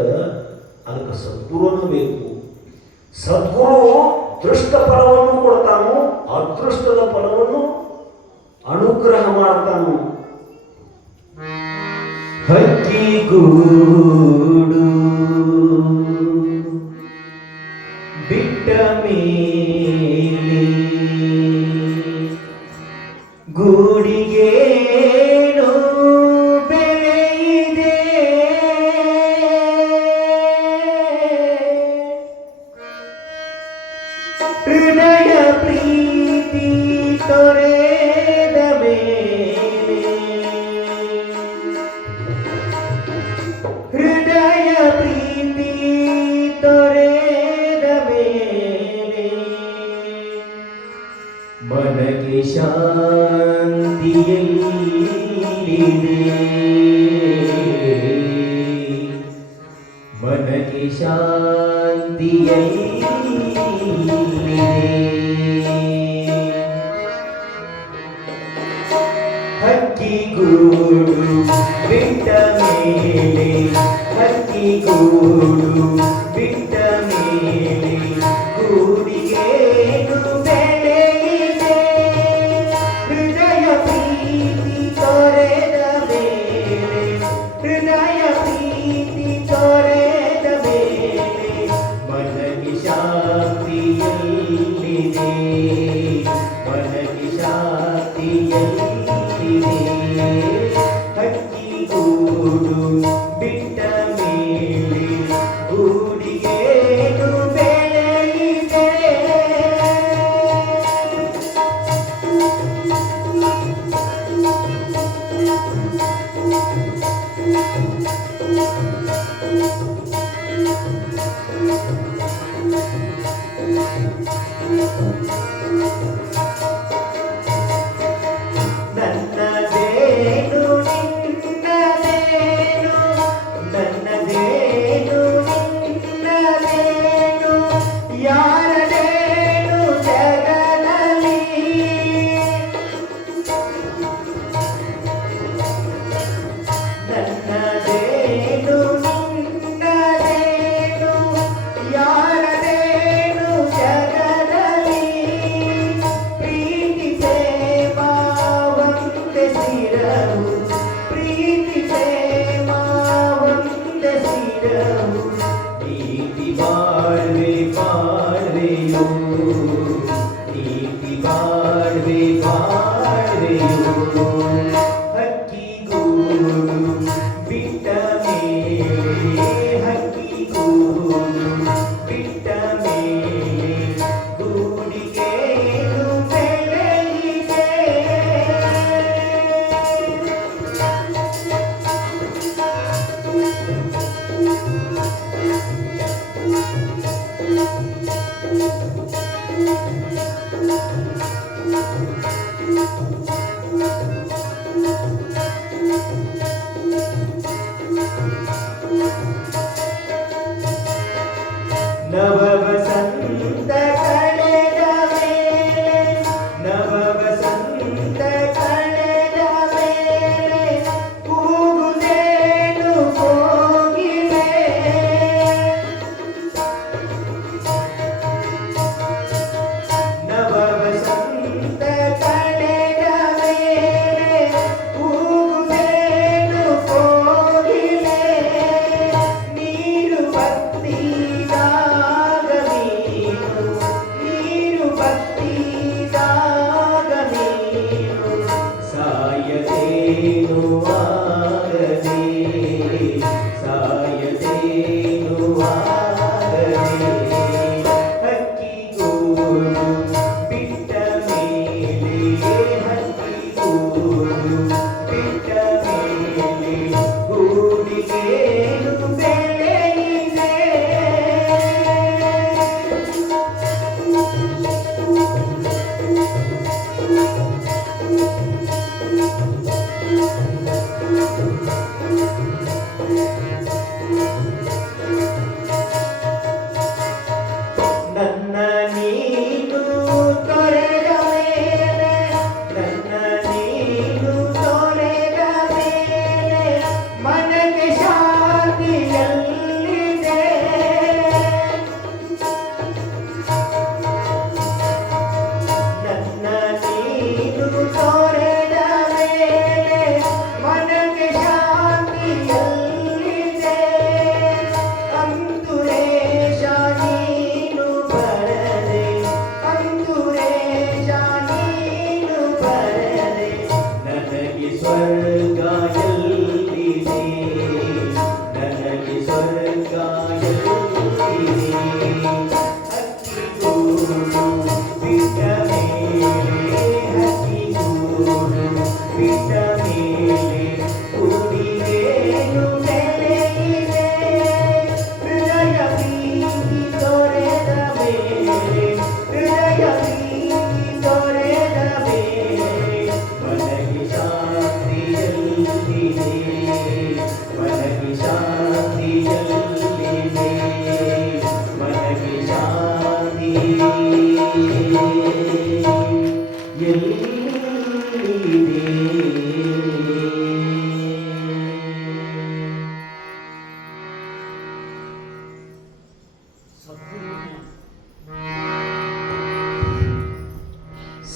ಅದಕ್ಕೆ ಸದ್ಗುರುನು ಬೇಕು. ಸದ್ಗುರು ದೃಷ್ಟ ಫಲವನ್ನು ಕೊಡ್ತಾನು, ಅದೃಷ್ಟದ ಫಲವನ್ನು ಅನುಗ್ರಹ ಮಾಡ್ತಾನು. ಹಕ್ಕಿಗೂಡು ಬಿಟ್ಟ ಮೇಲೆ ಗೂಡಿಗೇನು ಬೆಳೆಯಿದೆ, ಹೃದಯ ಪ್ರೀತಿ ತೊರೆದ ಮೇಲೆ, ಹೃದಯ ಪ್ರೀತಿ ತೊರೆದ ಮೇಲೆ ಮನಗೆ ಶಾಂತಿಯಲ್ಲಿದೆ, ಮನಗೆ ಶಾಂತಿಯಲ್ಲಿದೆ. ಹಕ್ಕಿಗೂಡು ಬಿಟ್ಟ ಮೇಲೆ, ಹಕ್ಕಿಗೂಡು ಬಿಟ್ಟ ಮೇಲೆ ಗೂಡಿಗೇನು ಬೆಳೆಯಿದೆ, ಹೃದಯ ಪ್ರೀತಿ ತೊರೆದ ಮೇಲೆ, ಹೃದಯ ಪ್ರೀತಿ ತೊರೆದ ಮೇಲೆ ಮನಗೆ ಶಾಂತಿಯಲ್ಲಿದೆ.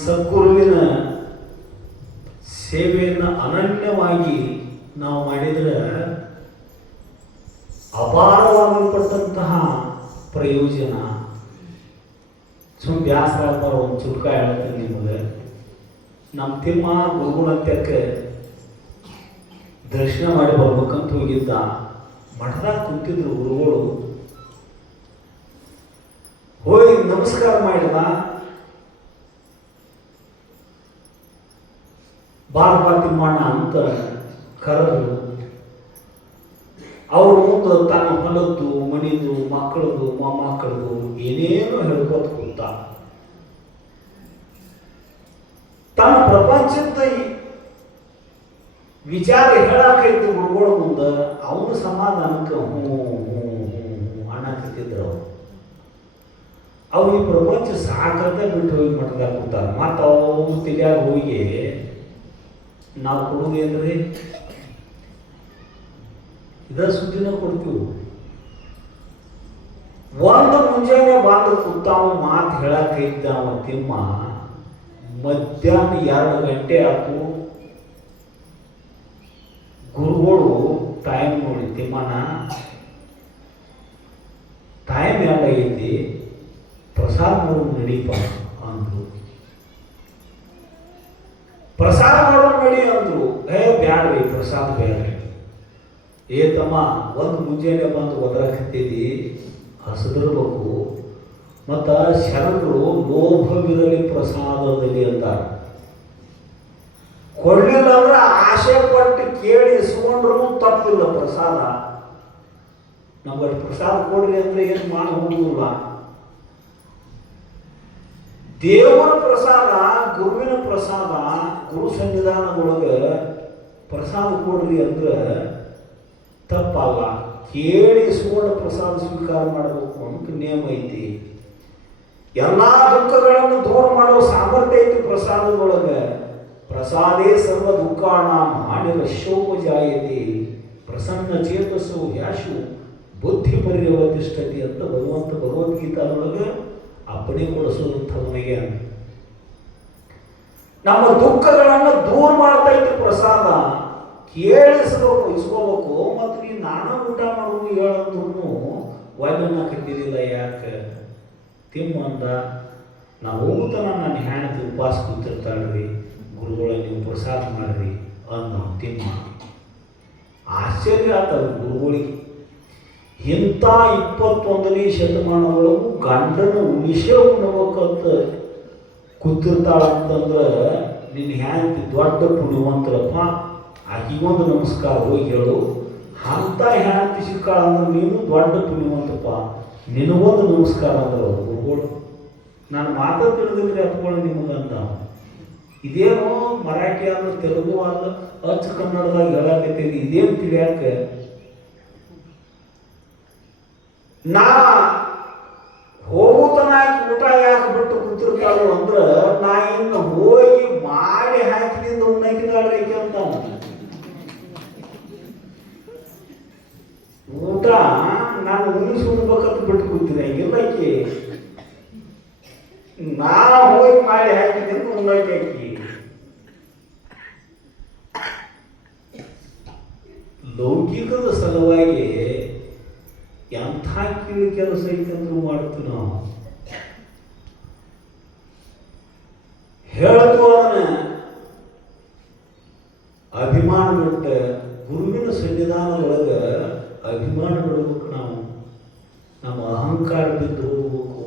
ಸದ್ಗುರುವಿನ ಸೇವೆಯನ್ನು ಅನನ್ಯವಾಗಿ ನಾವು ಮಾಡಿದರೆ ಅಪಾರವಾಗಿರ್ತಕ್ಕಂತಹ ಪ್ರಯೋಜನ. ಸುಮ್ ಬ್ಯಾಸರ ಒಂದು ಚುಟ್ಕ ಹೇಳ್ತೀನಿ ನಿಮಗೆ. ನಮ್ಮ ತಿಮ್ಮ ಗುರುಗುಣತ್ಯಕ್ಕೆ ದರ್ಶನ ಮಾಡಿ ಬರ್ಬೇಕಂತ ಹೋಗಿದ್ದ. ಮಠದಾಗ ಕುಂತಿದ್ರು ಗುರುಗಳು. ಹೋಗಿ ನಮಸ್ಕಾರ ಮಾಡಿದ. ಬಾರಪ್ಪ ತಿಮ್ಮಣ್ಣ ಅಂತ ಕರೆದು ಅವ್ರ ಮುಂದೆ ತನ್ನ ಹೊಲದ್ದು ಮಣಿದು ಮಕ್ಕಳದು ಮೊಮ್ಮಕ್ಕಳದು ಏನೇನು ಹೇಳ್ಕೊತ ಕೂತ. ತನ್ನ ಪ್ರಪಂಚದ ವಿಚಾರ ಹೇಳಾಕೈತಿ ಗುರುಗಳ ಮುಂದೆ ಅವನು ಸಮಾಧಾನಕ್ಕೆ ಹ್ಞೂ ಹ್ಞೂ ಹ್ಞೂ ಅನ್ನಕತ್ತಿದ್ರು. ಅವ್ರು ಈ ಪ್ರಪಂಚ ಸಾಕಂತ ಬಿಟ್ಟು ಹೋಗಿ ಮಠದಾಗ ಕೂತಾರೆ. ಮತ್ತು ಅವ್ರು ತಿಳಿಯಾಗ ಹೋಗಿ ನಾವು ಕೊಡುವುದೇನ್ರಿ ಇದ ಸುದ್ದಿನ ಕೊಡ್ತೀವಿ. ಒಂದು ಮುಂಜಾನೆ ಬಂದು ಕೂತಾವ ಮಾತು ಹೇಳಕೈತ ಅವ ತಿಮ್ಮ. ಮಧ್ಯಾಹ್ನ 2 ಗಂಟೆ ಆಯ್ತು. ಗುರುಗಳು ಟೈಮ್ ನೋಡಿ, ತಿಮ್ಮನ ಟೈಮ್ ಯಾವಾಗೈತಿ, ಪ್ರಸಾದ ಮಾಡೋದು ನಡೀಪ ಅಂದ್ರು. ಪ್ರಸಾದ ಮಾಡೋದು ನಡಿ ಅಂದ್ರು. ಬ್ಯಾಡ್ರಿ ಪ್ರಸಾದ ಬ್ಯಾಡ್ರಿ. ತಮ್ಮ ಒಂದು ಮುಂಜಾನೆ ಬಂದು ಒದರಾಕತ್ತಿದ್ದಿ, ಹಸದಿರ್ಬೇಕು. ಮತ್ತು ಶರಣರು ಲೋಭವಿರಲಿ ಪ್ರಸಾದದಲ್ಲಿ ಅಂತಾರೆ. ಕೊಡ್ಲಿಲ್ಲ ಅಂದ್ರೆ ಆಸೆ ಪಟ್ಟು ಕೇಳಿ ಇಸ್ಕೊಂಡ್ರು ತಪ್ಪಿಲ್ಲ. ಪ್ರಸಾದ ನಮಗೆ ಪ್ರಸಾದ ಕೊಡ್ರಿ ಅಂದ್ರೆ ಏನು ಮಾಡಿ ಹೋಗುದಿಲ್ಲ. ದೇವರ ಪ್ರಸಾದ, ಗುರುವಿನ ಪ್ರಸಾದ, ಗುರು ಸನ್ನಿಧಾನದೊಳಗೆ ಪ್ರಸಾದ ಕೊಡ್ರಿ ಅಂದ್ರೆ ತಪ್ಪಲ್ಲ. ಕೇಳಿ ಇಸ್ಕೊಂಡ ಪ್ರಸಾದ ಸ್ವೀಕಾರ ಮಾಡಬೇಕು ಅಂತ ನಿಯಮ ಐತಿ. ಎಲ್ಲ ದುಃಖಗಳನ್ನು ದೂರ ಮಾಡೋ ಸಾಮರ್ಥ್ಯ ಐತಿ ಪ್ರಸಾದದೊಳಗೆ. ಪ್ರಸಾದೇ ಸರ್ವ ದುಃಖಾಣ ಹಾನಿರಶೋಪಜಾಯತೆ ಪ್ರಸನ್ನ ಚೇತಸ್ಸು ಯಾಶು ಬುದ್ಧಿ ಪರಿವರ್ತಿಷ್ಠತೆ ಅಂತ ಭಗವದ್ಗೀತಾದೊಳಗೆ ಅಪ್ಪಣೆ ಕೊಡಿಸೋದಂಥವನಿಗೆ. ನಮ್ಮ ದುಃಖಗಳನ್ನು ದೂರ ಮಾಡ್ತಾ ಇತ್ತು ಪ್ರಸಾದ. ಕೇಳಿಸ್ಬೇಕು, ಇಸ್ಕೋಬೇಕು. ಮತ್ತು ನೀನು ನಾನಾ ಊಟ ಮಾಡೋದು ಹೇಳಂದ್ರೂ ವೈದ್ಯನ ಕಟ್ಟಿದಿಲ್ಲ. ಯಾಕೆ ತಿಮ್ಮ ಅಂದ, ನಾವು ಹೋಗುತ್ತಾನ ನನ್ನ ಹೆಣ್ತಿ ಉಪವಾಸ ಕೂತಿರ್ತಾಳ್ರಿ, ಗುರುಗಳ ನೀವು ಪ್ರಸಾದ ಮಾಡ್ರಿ ಅಂದ ತಿಮ್ಮ. ಆಶ್ಚರ್ಯ ಆಗ್ತದೆ ಗುರುಗಳಿಗೆ. ಇಂಥ 21ನೇ ಶತಮಾನದೊಳಗೂ ಗಂಡನ ಉಳಿಸೇ ಉಣ್ಬೇಕಂತ ಕೂತಿರ್ತಾಳಂತಂದ್ರೆ ನಿನ್ನ ಹೆಂಡತಿ ದೊಡ್ಡ ಪುಣ್ಯವಂತರಪ್ಪ, ಆಕಿಗೊಂದು ನಮಸ್ಕಾರ ಹೋಗಿ ಹೇಳು. ಅಂಥ ಹೆಂಡತಿ ಸಿಕ್ಕಾಳ ಅಂದ್ರೆ ನೀನು ದೊಡ್ಡ ಪುಣ್ಯವಂತಪ್ಪ, ನಿನಗೊಂದು ನಮಸ್ಕಾರ ಅಂದ್ರೆ ಗುರುಗಳು. ನಾನು ಮಾತಾ ತಿಳಿದಿಲ್ರಿ ಅಪ್ಪಗಳು ನಿಮಗಂತ. ಇದೇನೋ ಮರಾಠಿ ಆದ ತೆಲುಗು ಆದ ಅಚ್ಚ ಕನ್ನಡದಾಗ ಹೇಳಕತ್ತೀರಿ, ಇದೇನು ತಿಳಿಯಾಕ. ನಾ ಹೋಗುತ್ತಾನ ಊಟ ಯಾಕೆ ಬಿಟ್ಟು ಕೂತಿರ್ತಾಳು ಅಂದ್ರೆ ನಾ ಇನ್ನು ಹೋಗಿ ಮಾಡಿ ಹಾಕಿದಿಂದ ಉಣ್ಣಾಕಿದಾಳ್ರಿ ಅಂತ. ಊಟ ನಾನು ಉಣಿಸಿ ಉಣ್ಬೇಕಂತ ಬಿಟ್ಟು ಕೂತಿದ್ದೆ. ಇಲ್ಲಕ್ಕಿ ನಾ ಹೋಗಿ ಮಾಡಿ ಹಾಕಿದಿಂದ ಉಣ್ಣಾಕಿ ಹಾಕಿ. ಲೌಕಿಕದ ಸಲುವಾಗಿ ಎಂಥ ಕೀಳು ಕೆಲಸ ಐತಂದ್ರೂ ಮಾಡ್ತೀವಿ ನಾವು. ಹೇಳ್ತು ಅದನ್ನ ಅಭಿಮಾನ ಬಿಟ್ಟ ಗುರುವಿನ ಸನ್ನಿಧಾನದೊಳಗೆ ಅಭಿಮಾನ ಬಿಡಬೇಕು. ನಾವು ನಮ್ಮ ಅಹಂಕಾರ ಬಿದ್ದು ಹೋಗ್ಬೇಕು.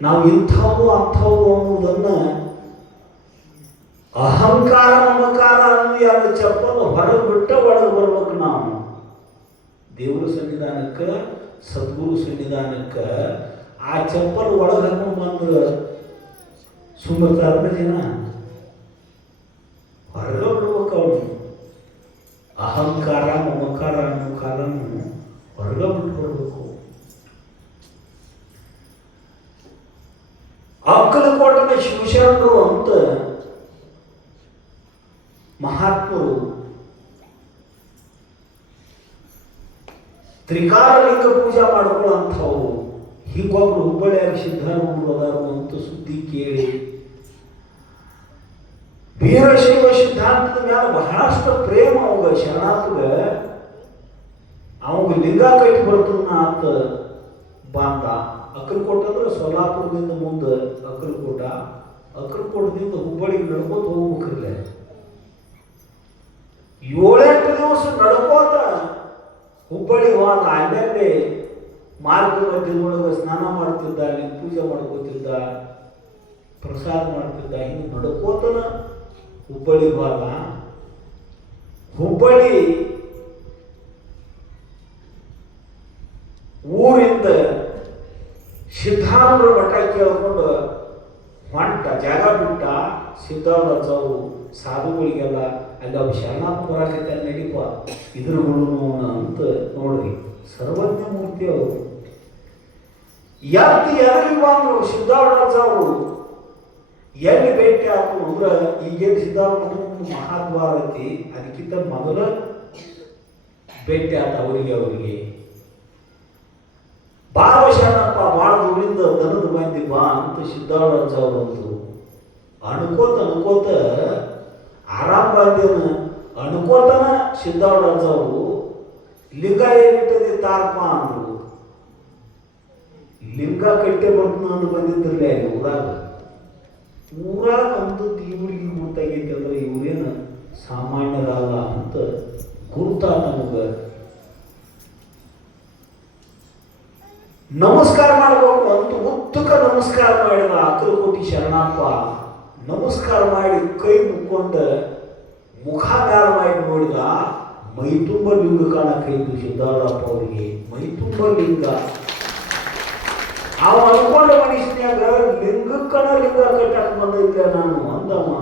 ನಾವು ಇಂಥವು ಅಂಥವು ಅನ್ನೋದನ್ನ ಅಹಂಕಾರ ಮಮಕಾರ ಅನ್ನೋ 2 ಚಪ್ಪಲು ಹೊರಗೆ ಬಿಟ್ಟ ಒಳಗೆ ಬರ್ಬೇಕು. ನಾವು ದೇವರ ಸನ್ನಿಧಾನಕ್ಕೆ, ಸದ್ಗುರು ಸನ್ನಿಧಾನಕ್ಕೆ ಆ ಚಪ್ಪಲ್ ಒಳಗೆ ಹಾಕೊಂಡು ಬಂದು ಸುಮ್ಮನೆ ಜನ ಹೊರಗೆ ಬಿಡ್ಬೇಕು. ಅವನು ಅಹಂಕಾರ ಮಮಕಾರ ಅನ್ನೋ ಕಾಲನ್ನು ಹೊರಗೆ ಬಿಟ್ಟು ಬರಬೇಕು. ಅಕ್ಕಲಕೋಟದ ಶಿವಶರಣರು ಅಂತ ಮಹಾತ್ಮರು ತ್ರಿಕಾಲಲಿಂಗ ಪೂಜಾ ಮಾಡ್ಕೊಳ್ಳೋಂಥವು. ಹೀಗೊಬ್ರು ಹುಬ್ಬಳ್ಳಿಯಾಗ ಸಿದ್ಧಾರೂಢರು ಅದಾರು ಅಂತ ಸುದ್ದಿ ಕೇಳಿ ವೀರಶೈವ ಸಿದ್ಧಾಂತದ ಮೇಲೆ ಬಹಳಷ್ಟು ಪ್ರೇಮ ಅವಾಗ ಶರಣಾರ್ಥಗ. ಅವಾಗ ಲಿಂಗ ಕಟ್ಟಿ ಬರ್ತನ ಅಂತ ಬಂದ. ಅಕ್ಕಲಕೋಟ ಅಂದ್ರೆ ಸೊಲ್ಲಾಪುರದಿಂದ ಮುಂದೆ ಅಕ್ಕಲಕೋಟ, ಅಕ್ಕಲಕೋಟದಿಂದ ಹುಬ್ಬಳ್ಳಿಗೆ ನಡ್ಕೋತ ಹೋಗ್ಬೇಕ್ರಲ್ಲ. 7-8 ದಿವಸ ನಡ್ಕೋತ ಹುಬ್ಬಳ್ಳಿ ಹೋದ. ಅಲ್ಲೇ ಮಾರ್ಗ ಮಧ್ಯದೊಳಗೆ ಸ್ನಾನ ಮಾಡ್ತಿದ್ದ, ಅಲ್ಲಿ ಪೂಜೆ ಮಾಡ್ಕೋತಿದ್ದ, ಪ್ರಸಾದ ಮಾಡ್ತಿದ್ದ. ಹಿಂಗೆ ನಡ್ಕೋತನ ಹುಬ್ಬಳ್ಳಿ ಹೋದ. ಹುಬ್ಬಳ್ಳಿ ಊರಿಂದ ಸಿದ್ಧಾರೂಢರ ಮಠ ಕೇಳ್ಕೊಂಡು ಹೊಂಟ ಜಾಗ ಬಿಟ್ಟ. ಸಿದ್ಧಾರೂಢರು ಸಾಧುಗಳಿಗೆಲ್ಲ ಅಲ್ಲಿ ಅವ್ರು ಶರಣಪ್ಪ ಬರಾಕೈತೆ ನಡೀಪ ಇದ್ರುಗಳು ಅಂತ ನೋಡ್ರಿ. ಸರ್ವಜ್ಞ ಮೂರ್ತಿ ಅವರು ಎಲ್ಲಿ ಬಂದ್ರು ಸಿದ್ಧಾರೂಢರು ಎಲ್ಲಿ ಭೇಟಿ ಆಯ್ತು ಅಂದ್ರೆ ಈಗೇನು ಸಿದ್ಧಾರೂಢ ಮಹಾದ್ವಾರ ಐತಿ ಅದಕ್ಕಿಂತ ಮೊದಲ ಭೇಟಿ ಆತ ಅವರಿಗೆ ಬಾಳ ಶರಣಪ್ಪ ಭಾಳ ದೂರಿಂದ ದನದ ಬಂದಿ ಬಾ ಅಂತ ಸಿದ್ಧಾರೂಢರು ಅಂದ್ರು. ಅನ್ಕೋತ ಆರಾಮ್ ಬಂದೇನ ಅನ್ಕೋತನ ಸಿದ್ಧಾರೂಢರು ಲಿಂಗ ಏನಿಟ್ಟದೆ ತಾರಪ್ಪ ಅಂದ್ರು. ಲಿಂಗ ಕಟ್ಟೆ ಬರ್ತಾನ ಬಂದಿದ್ರಲ್ಲ ಅಲ್ಲಿ ಊರಾಗ ಅಂತದ್ದು ಇವ್ರಿಗೆ ಗುರ್ತಾಗೈತೆ ಅಂದ್ರೆ ಇವ್ರೇನ ಸಾಮಾನ್ಯರಲ್ಲ ಅಂತ ಗುರ್ತಾ ನಮಗ. ನಮಸ್ಕಾರ ಮಾಡಬೇಕು ಅಂತ ಉತ್ತಕ ನಮಸ್ಕಾರ ಮಾಡಿದ ಅಕ್ಕಲಕೋಟಿ ಶರಣಪ್ಪ. ನಮಸ್ಕಾರ ಮಾಡಿ ಕೈ ಮುಕ್ಕೊಂಡ ಮುಖ ಮ್ಯಾಲ ಮಾಡಿ ನೋಡಿದ ಮೈತುಂಬ ಲಿಂಗ ಕಾಣಕೈತು ಸಿದ್ಧಾರೂಢಪ್ಪ ಅವರಿಗೆ. ಮೈತುಂಬ ಲಿಂಗ ಅವ ಅನ್ಕೊಂಡ ಮನುಷ್ಯನ್ಯಾಗ ಲಿಂಗಕ್ಕನ ಲಿಂಗ ಕಟ್ಟಾಕ ಬಂದೈತೆ ನಾನು ಅಂದಮ್ಮ.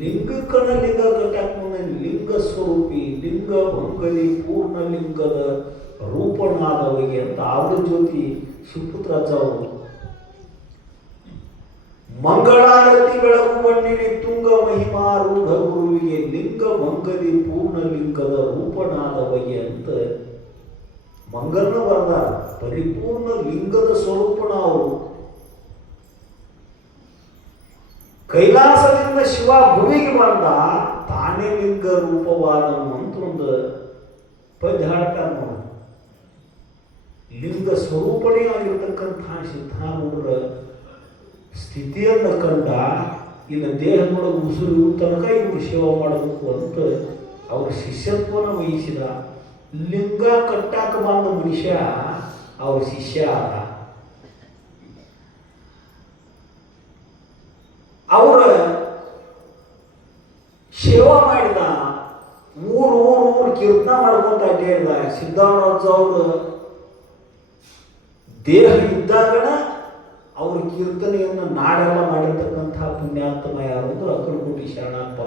ಲಿಂಗಕ್ಕನ ಲಿಂಗ ಕಟ್ಟಾಕ ಬಂದ ಲಿಂಗ ಸ್ವರೂಪಿ ಲಿಂಗ ಭಂಗಲಿ ಪೂರ್ಣ ಲಿಂಗದ ರೂಪನಾದವರಿಗೆ ಅಂತ ಆವೃ ಜ್ಯೋತಿ ಶಿವಪುತ್ರಜ್ಜ ಅವರು. ಮಂಗಳಾರತಿ ಬೆಳಗು ಮಣ್ಣಿನಿ ತುಂಗ ಮಹಿಮಾರೂಢ ಗುರುವಿಗೆ ಲಿಂಗ ಮಂಗಲಿ ಪೂರ್ಣ ಲಿಂಗದ ರೂಪನಾದವಗೆ ಅಂತ ಮಂಗಲ್ನ ಬರೆದಾರ. ಪರಿಪೂರ್ಣ ಲಿಂಗದ ಸ್ವರೂಪನ ಅವರು. ಕೈಲಾಸದಿಂದ ಶಿವ ಭೂಮಿಗೆ ಬಂದ ತಾನೇ ಲಿಂಗ ರೂಪವಾದನು ಅಂತ ಒಂದು ಪದ್ಯ ಹಾಡ್ತಾರ ನೋಡಿ. ಲಿಂಗ ಸ್ವರೂಪಣೆ ಆಗಿರ್ತಕ್ಕಂತಹ ಸಿದ್ಧಾರೂಢರ ಸ್ಥಿತಿಯನ್ನ ಕಂಡ ಇನ್ನು ದೇಹದೊಳಗೆ ಉಸಿರು ತನಕ ಇವರು ಸೇವೆ ಮಾಡಬೇಕು ಅಂತ ಅವ್ರ ಶಿಷ್ಯತ್ವನ ವಹಿಸಿದ. ಲಿಂಗ ಕಟ್ಟಾಕ ಬಂದ ಮನುಷ್ಯ ಅವ್ರ ಶಿಷ್ಯ ಆದ. ಅವರ ಸೇವಾ ಮಾಡಿದ. ಊರು ಕೀರ್ತನ ಮಾಡ್ಕೊಂತ ಅಡ್ಡಾಡಿದ. ಸಿದ್ಧಾರೂಢರು ದೇಹ ಇದ್ದಾಗಣ ಅವ್ರ ಕೀರ್ತನೆಯನ್ನು ನಾಡೆಲ್ಲ ಮಾಡಿರ್ತಕ್ಕಂತಹ ಪುಣ್ಯಾತ್ಮ ಯಾರು ಅಂದ್ರೆ ಅಕ್ಕಲಕೋಟಿ ಶರಣಪ್ಪ.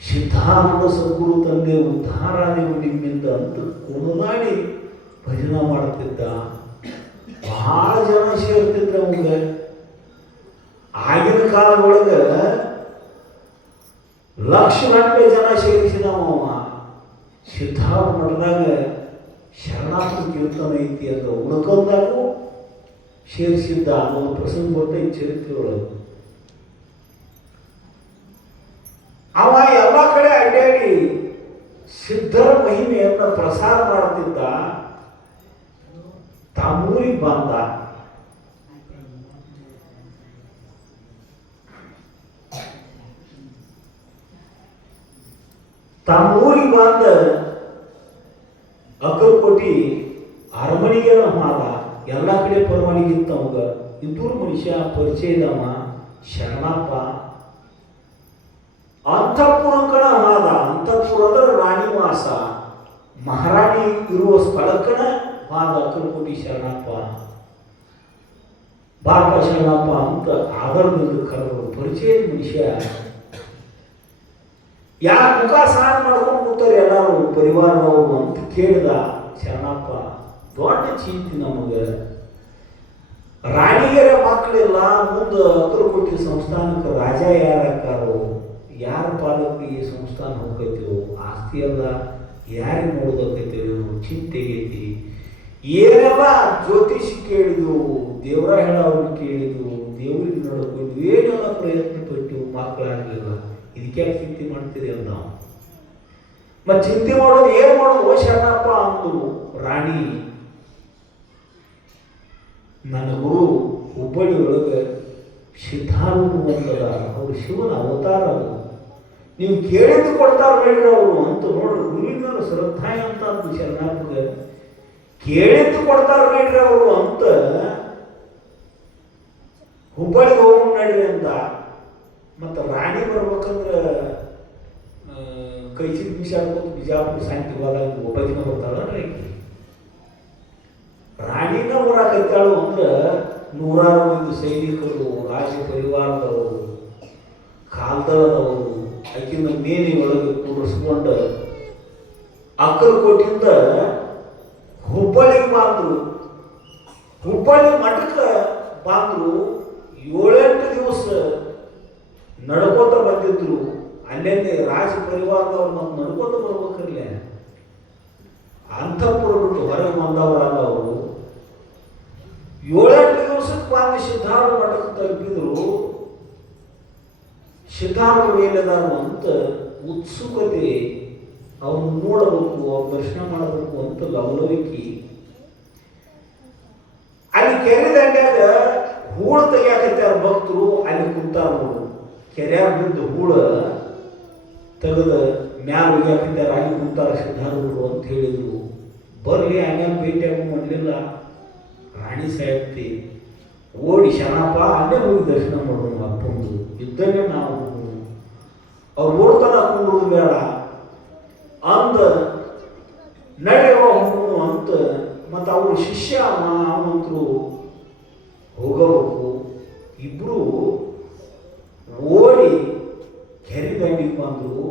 ಸಿದ್ಧಾರೂಢ ಸದ್ಗುರು ತಂದೆ ಉದ್ಧಾರಾದೇವು ನಿಮ್ಮಿಂದ ಅಂತ ಕುಣಿದಾಡಿ ಭಜನ ಮಾಡ್ತಿದ್ದ. ಬಹಳ ಜನ ಸೇರ್ತಿದ್ರು ಅವಂಗ. ಆಗಿನ ಕಾಲದೊಳಗೆ ಲಕ್ಷಗಟ್ಟಲೆ ಜನ ಸೇರಿಸಿದವ. ಸಿದ್ಧಾರೂಢ ಮಠದಾಗ ಶರಣಾರ್ಥಿ ಕೀರ್ತನ ಐತಿ ಅಂತ ಉಳ್ಕೊಂಡಾಗೂ ಸೇರಿಸಿದ್ದ ಅನ್ನೋ ಪ್ರಸಂಗ ಬರ್ತೈತಿ ಚರಿತ್ರೆ ಒಳಗೆ. ಅವ ಎಲ್ಲ ಕಡೆ ಅಡ್ಡಾಡಿ ಸಿದ್ಧರ ಮಹಿಮೆಯನ್ನ ಪ್ರಸಾರ ಮಾಡ್ತಿದ್ದ. ತಮ್ಮೂರಿಗೆ ಬಂದ. ತಮ್ಮೂರಿಗೆ ಬಂದ ಅಕ್ಕಲಕೋಟಿ ಅರಮನೆಗೆ ಮಾದ. ಎಲ್ಲ ಕಡೆ ಪರವಾನಿಗಿತ್ತ ಅವಾಗ. ಇದ್ದೂರು ಮನುಷ್ಯ ಪರಿಚಯ ಇದ್ದವ ಶರಣಪ್ಪ. ಅಂತಃಪುರಕ್ಕನ ಹಾದ. ಅಂತಃಪುರದ ರಾಣಿವಾಸ ಮಹಾರಾಣಿ ಇರುವ ಸ್ಥಳಕ್ಕನ ಹಾದ ಅಕ್ಕಲಕೋಟಿ ಶರಣಪ್ಪ. ಬಾಪ ಶರಣಪ್ಪ ಅಂತ ಆದರದಿಂದ ಕರೆದರು. ಪರಿಚಯದ ಮನುಷ್ಯ. ಯಾಕೆ ಮುಖ ಸ್ನಾನ ಮಾಡ್ಕೊಂಡು ಕೂತಾರೆ ಎಲ್ಲರೂ ಪರಿವಾರದವರು ಅಂತ ಕೇಳಿದ ಶರಣಪ್ಪ. ದೊಡ್ಡ ಚಿಂತೆ ನಮಗೆ. ರಾಣಿಗೆರ ಮಕ್ಕಳಿಲ್ಲ. ಮುಂದೆ ಅಕ್ಕಲಕೋಟಿ ಸಂಸ್ಥಾನಕ್ಕೆ ರಾಜ ಯಾರಕ್ಕಾರೋ ಯಾರ ಪಾಲಕ್ಕೆ ಈ ಸಂಸ್ಥಾನ ಹೋಗ್ತೈತಿವೋ ಆಸ್ತಿ ಎಲ್ಲ ಯಾರಿಗೆ ನೋಡೋದಕ್ಕೈತಿವೋ ಚಿಂತೆಗೈತಿ. ಏನೆಲ್ಲ ಜ್ಯೋತಿಷಿ ಕೇಳಿದ್ವು, ದೇವರ ಹೇಳೋರು ಕೇಳಿದ್ವು, ದೇವರಿಗೆ ನೋಡೋದು ಏನೆಲ್ಲ ಪ್ರಯತ್ನ ಪಟ್ಟು ಮಕ್ಕಳಾಗಲಿಲ್ಲ. ಇದಕ್ಕೆ ಯಾಕೆ ಚಿಂತೆ ಮಾಡ್ತೀರಿ ಅಂತ ನಾವು ಮತ್ತೆ ಚಿಂತೆ ಮಾಡೋದು ಏನು ಮಾಡೋದು ಓ ಶರಣಪ್ಪ ಅಂದ್ರು ರಾಣಿ. ನನ್ನ ಗುರು ಹುಬ್ಬಳ್ಳಿ ಒಳಗೆ ಸಿದ್ಧಾರೂಢ ಬಂದದ. ಅವರು ಶಿವನ ಅವತಾರ. ಅದು ನೀವು ಕೇಳಿದ್ದು ಕೊಡ್ತಾರ ಬೇಡ್ರಿ ಅವರು ಅಂತ ನೋಡ್ರಿ. ಗುರುವಿನ ಶ್ರದ್ಧಾಯ ಅಂತ ಅಂದು ಶರಣಪ್ಪಗೆ ಕೇಳಿದ್ದು ಕೊಡ್ತಾರ ಬೇಡ್ರಿ ಅವರು ಅಂತ ಹುಬ್ಬಳ್ಳಿಗೆ ಹೋಗಿ ನಡ್ರಿ ಅಂತ. ಮತ್ತು ರಾಣಿ ಬರ್ಬೇಕಂದ್ರೆ ಕೈ ಚಿಕ್ಕ ವಿಷಯ ಬಿಜಾಪುರ ಸಾಹಿತ್ಯ ಹೋದಾಗ ಒಬ್ಬ ದಿನ ಬರ್ತಾರ. ಬಂದ್ರು, ಹುಬ್ಬಳ್ಳಿ ಮಠಕ್ಕೆ ಬಂದ್ರು. 7-8 ದಿವಸ ನಡ್ಕೋತ ಬಂದಿದ್ರು. ಅಲ್ಲೇನೆ ರಾಜ ಪರಿವಾರದವ್ರು ಮತ್ತು ನಡ್ಕೋತ ಬರ್ಬೇಕಿರ್ಲೆ, ಅಂತಃಪುರ ಬಿಟ್ಟು ಹೊರಗೆ ಬಂದವರಲ್ಲ ಅವರು. 7-8 ದಿವಸಕ್ಕೆ ಬಂದು ಸಿದ್ಧಾರೂಢ ಮಠಕ್ಕೆ ತಲುಪಿದ್ರು. ಸಿದ್ಧಾರೂಢ ಏನಿದಾರು ಅಂತ ಉತ್ಸುಕತೆ, ಅವ್ರನ್ನ ನೋಡಬೇಕು, ಅವ್ರ ದರ್ಶನ ಮಾಡಬೇಕು ಅಂತ ಲವಲವಿಕೆ. ಅಲ್ಲಿ ಕೆರೆ ದಂಡ್ಯಾಗ ಹೂಳು ತೆಗಿಯಾಕತ್ತಾರ ಭಕ್ತರು. ಅಲ್ಲಿ ಕುಂತಾರ ನೋಡು, ಕೆರೆಯಾಗ ಬಿದ್ದು ಹೂಳ ತೆಗೆದ ಮ್ಯಾಲ ಒಯ್ಯಾಕತ್ತಾರ. ಅಲ್ಲಿ ಕುಂತಾರ ಸಿದ್ಧಾರೂಢರು ಅಂತ ಹೇಳಿದ್ರು. ಬರ್ಲಿ ಹಂಗಾಗಿ ಭೇಟಿಯಾಗ ಮಾಡಲಿಲ್ಲ. ರಾಣಿ ಸಾಯತ್ತಿ ಓಡಿ ಶನಪ್ಪ ಅಲ್ಲೇ ಹೋಗಿ ದರ್ಶನ ಮಾಡೋಣ ಅಪ್ಪಂದು ಇದ್ದಂಗೆ ನಾವು ಅವ್ರು ಓಡ್ತಾನ ಹಾಕೊಂಡು ಬೇಡ ಅಂದ ನಡೆಯುವ ಹೋಗೋಣ ಅಂತ. ಮತ್ತು ಅವ್ರ ಶಿಷ್ಯ ಅವನಂತರು ಹೋಗಬೇಕು. ಇಬ್ಬರು ಓಡಿ ಕೆರೆ ದಂಡಿಗೆ ಬಂದರು.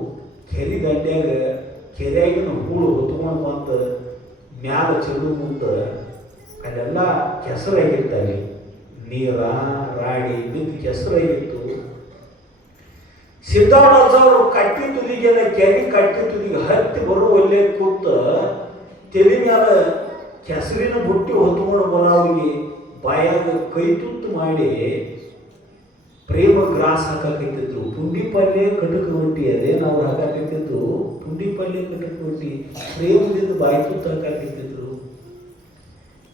ಕೆರೆ ದಂಡ್ಯಾಗ ಕೆರೆಯಾಗಿನ ಹೂಳು ಹೊತ್ಕೊಂಡು ಬಂತ ಮ್ಯಾಲ ಚೆಲ್ಲು ಮುಂದೆ ಅಲ್ಲೆಲ್ಲ ಕೆಸರಾಗಿರ್ತಾರೆ. ನೀರ ರಾಡಿ ಬಿದ್ದು ಕೆಸರಾಗಿತ್ತು. ಸಿದ್ಧಾರೂಢರು ಕಟ್ಟಿ ತುದಿಗೆಲ್ಲ ಕೆರೆ ಕಟ್ಟಿ ತುದಿಗೆ ಹತ್ತಿ ಬರುವಲ್ಲೇ ಕೂತ ತಲೆ ಮ್ಯಾಲ ಕೆಸರಿನ ಬುಟ್ಟಿ ಹೊತ್ಕೊಂಡು ಬರೋರಿಗೆ ಬಾಯಾಗ ಕೈ ತುತ್ತು ಮಾಡಿ ಪ್ರೇಮ ಗ್ರಾಸ್ ಹಾಕಾಕತ್ತಿದ್ರು. ಪುಂಡಿ ಪಲ್ಯ ಕಟಕ ರೊಟ್ಟಿ ಅದೇನು ಅವ್ರು ಹಾಕಾಕತ್ತಿದ್ದು. ಪುಂಡಿ ಪಲ್ಯ ಕಟಕ ರೊಟ್ಟಿ ಪ್ರೇಮದಿಂದ ಬಾಯಿ ತುತ್ತು ಹಾಕಾಕತ್ತಿದ್ರು.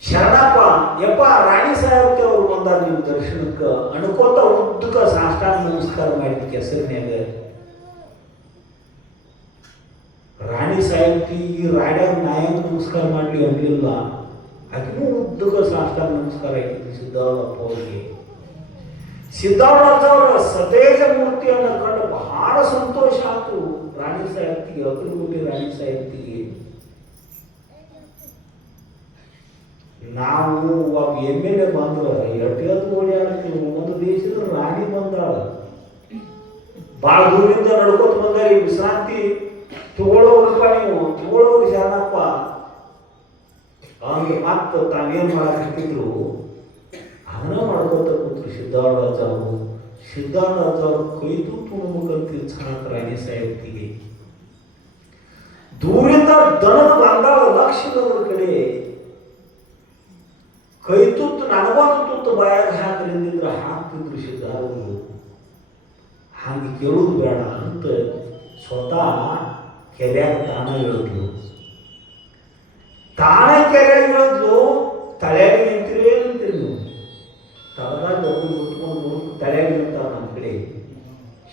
ಶರಣಪ್ಪ ಯಪ್ಪ ರಾಣಿ ಸಾಹೇಬ್ಗೆ ಅವ್ರು ಬಂದಾರ ನಿಮ್ಮ ದರ್ಶನಕ್ಕೆ ಅನ್ಕೋತ ಉದ್ದಕ ಸಾಷ್ಟಾಂಗ ನಮಸ್ಕಾರ ಮಾಡಿದ ಕೆಸರಿನ್ಯಾಗ. ರಾಣಿ ಸಾಹೇಬ್ತಿ ಈ ರಾಡ್ಯಾಗ ನಾಯಕ ನಮಸ್ಕಾರ ಮಾಡಲಿ ಅನ್ನಲಿಲ್ಲ. ಆಕಿನೂ ಉದ್ದಕ ಸಾಷ್ಟಾಂಗ ನಮಸ್ಕಾರ ಆಗಿತ್ತು ಸಿದ್ಧಾರೂಢಪ್ಪ ಅವರಿಗೆ. ಸಿದ್ಧಾರೂಢರ ಸತೇಜ ಮೂರ್ತಿಯನ್ನು ಕಂಡು ಬಹಳ ಸಂತೋಷ ಆಯ್ತು ರಾಣಿ ಸಾಹೇಬ್ತಿಗೆ, ಅಗ್ರಗೂಟಿ ರಾಣಿ ಸಾಹೇಬ್ತಿಗೆ. ನಾವು ಒಬ್ಬ MLA ಬಂದ್ರ ಎಟ್ಟು ಓಡಾಡ್ತೀವಿ. ಒಂದು ದೇಶದ ರಾಣಿ ಬಂದಾಳ, ಭಾಳ ದೂರದಿಂದ ನಡ್ಕೋತ ಬಂದಾರ. ಈ ವಿಶ್ರಾಂತಿ ತಗೊಳ್ಳೋರಪ್ಪ, ನೀವು ತಗೊಳ್ಳೋರು ಶರಣಪ್ಪ ಅವ್ರಿಗೆ ಮತ್ತೆ ತಾವೇನು ಮಾಡಾಕತ್ತಿದ್ರು ಅದನ್ನ ಮಾಡ್ಕೋತ ಕೂತ್ರು ಸಿದ್ಧಾರೂಢರು. ಸಿದ್ಧಾರೂಢರು ಕೈ ತುತ್ತು ನಮಗಂತ ಚಾಣಕ ರಾಣಿ ಸಾಹೇಬ್ತಿಗೆ. ದೂರಿಂದ ದನದ ಬಂದಾಳ ಲಕ್ಷದವ್ರ ಕಡೆ. ಕೈ ತುತ್ತು ನನಗೊಂದು ತುತ್ತು ಬಾಯಾಗ ಹಾಕ್ರಿಂದಿದ್ರೆ ಹಾಕ್ತಿದ್ರು ಸಿದ್ಧಾರೂಢರು. ಹಾಗೆ ಕೇಳೋದು ಬೇಡ ಅಂತ ಸ್ವತಃ ಕೆರೆಯಾಗ ತಾನ ಹೇಳಿದ್ಲು. ತಾನೇ ಕೆರೆಯಾಗ ಹೇಳಿದ್ಲು. ತಲೆಯಾಗ ನಿಂತಿರೇ ನಿಂತಿರಿ ನೀವು. ತಳದಾಗ ಡಬ್ಬು ಉಟ್ಕೊಂಡು ತಲೆಯಾಗ ನಿಂತಾರ ನಮ್ಮ ಕಡೆ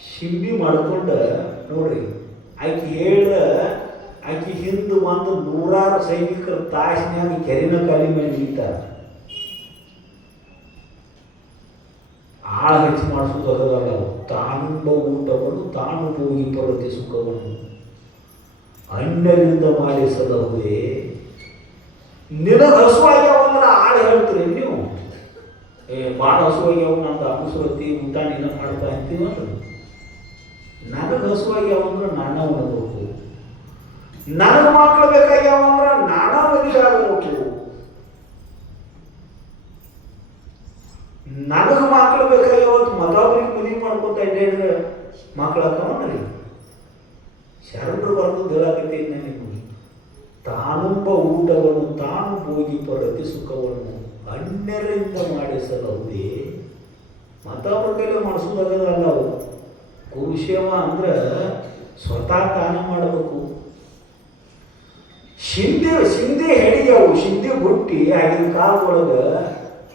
ಶಿಂಬಿ ಮಾಡ್ಕೊಂಡ ನೋಡ್ರಿ. ಆಕೆ ಹೇಳ ಆಕೆ ಹಿಂದೆ ಒಂದು 100 ಸೈನಿಕರ ತಾಸಿನ್ಯಾಗ ಕೆರೆನ ಖಾಲಿ ಮೇಲೆ ನಿಂತಾರ. ಆಳ ಹೆಚ್ಚು ಮಾಡಿಸೋದಲ್ಲ, ತಾನುಂಬ ಊಟವನ್ನು ತಾನು ಹೋಗಿ ಪರತಿ ಸುಖವನ್ನು ಅಣ್ಣರಿಂದ ಮಾಡಿಸಲಹುದೇ. ನಿನಗೆ ಹಸುವಾಗ್ಯಾವಂದ್ರೆ ಆಳು ಹೇಳ್ತೀರಿ ನೀವು. ಭಾಳ ಹಸುವಾಗ್ಯಾವ ನಂದು ಅನುಸರತಿ ಊಟ ನೀನು ಮಾಡ್ತಾ ಅಂತೀವಲ್ಲ. ನನಗೆ ಹಸುವಾಗ್ಯಾವಂದ್ರೆ ನಾನ ಉಣಬೇಕು. ನನಗೆ ಮಕ್ಕಳು ಬೇಕಾಗ್ಯಾವಂದ್ರೆ ನಾನಾ ಮದುವೆ ಆಗಬೇಕು. ನನಗೆ ಮಕ್ಕಳು ಬೇಕಾಗ್ಯಾವತ್ತು ಮತ್ತೊಬ್ಬರಿಗೆ ಮದುವೆ ಮಾಡ್ಕೊತ ಇದ್ದ ಮಕ್ಕಳು ಹಾಕವನ್ರಿ. ಶರಣರು ಬರೆದು ಹೇಳಾಕತ್ತೈತಿ ನನಗೆ. ತಾನುಂಬ ಊಟವನ್ನು ತಾನು ಹೋಗಿ ಪರತಿ ಸುಖವನ್ನು ಅನ್ಯರಿಂದ ಮಾಡಿಸಲವುದೇ. ಮತ್ತೊಬ್ಬರ ಕೈಲಿ ಮಾಡಿಸೋದಾಗಲ್ಲ ಅವು. ಗುರುಸೇವ ಅಂದ್ರೆ ಸ್ವತಃ ತಾನೇ ಮಾಡಬೇಕು. ಶಿಂದೆ ಹೆಡಿಗೆವು ಶಿಂದೆ ಬುಟ್ಟಿ ಆಗಿನ ಕಾಲದೊಳಗೆ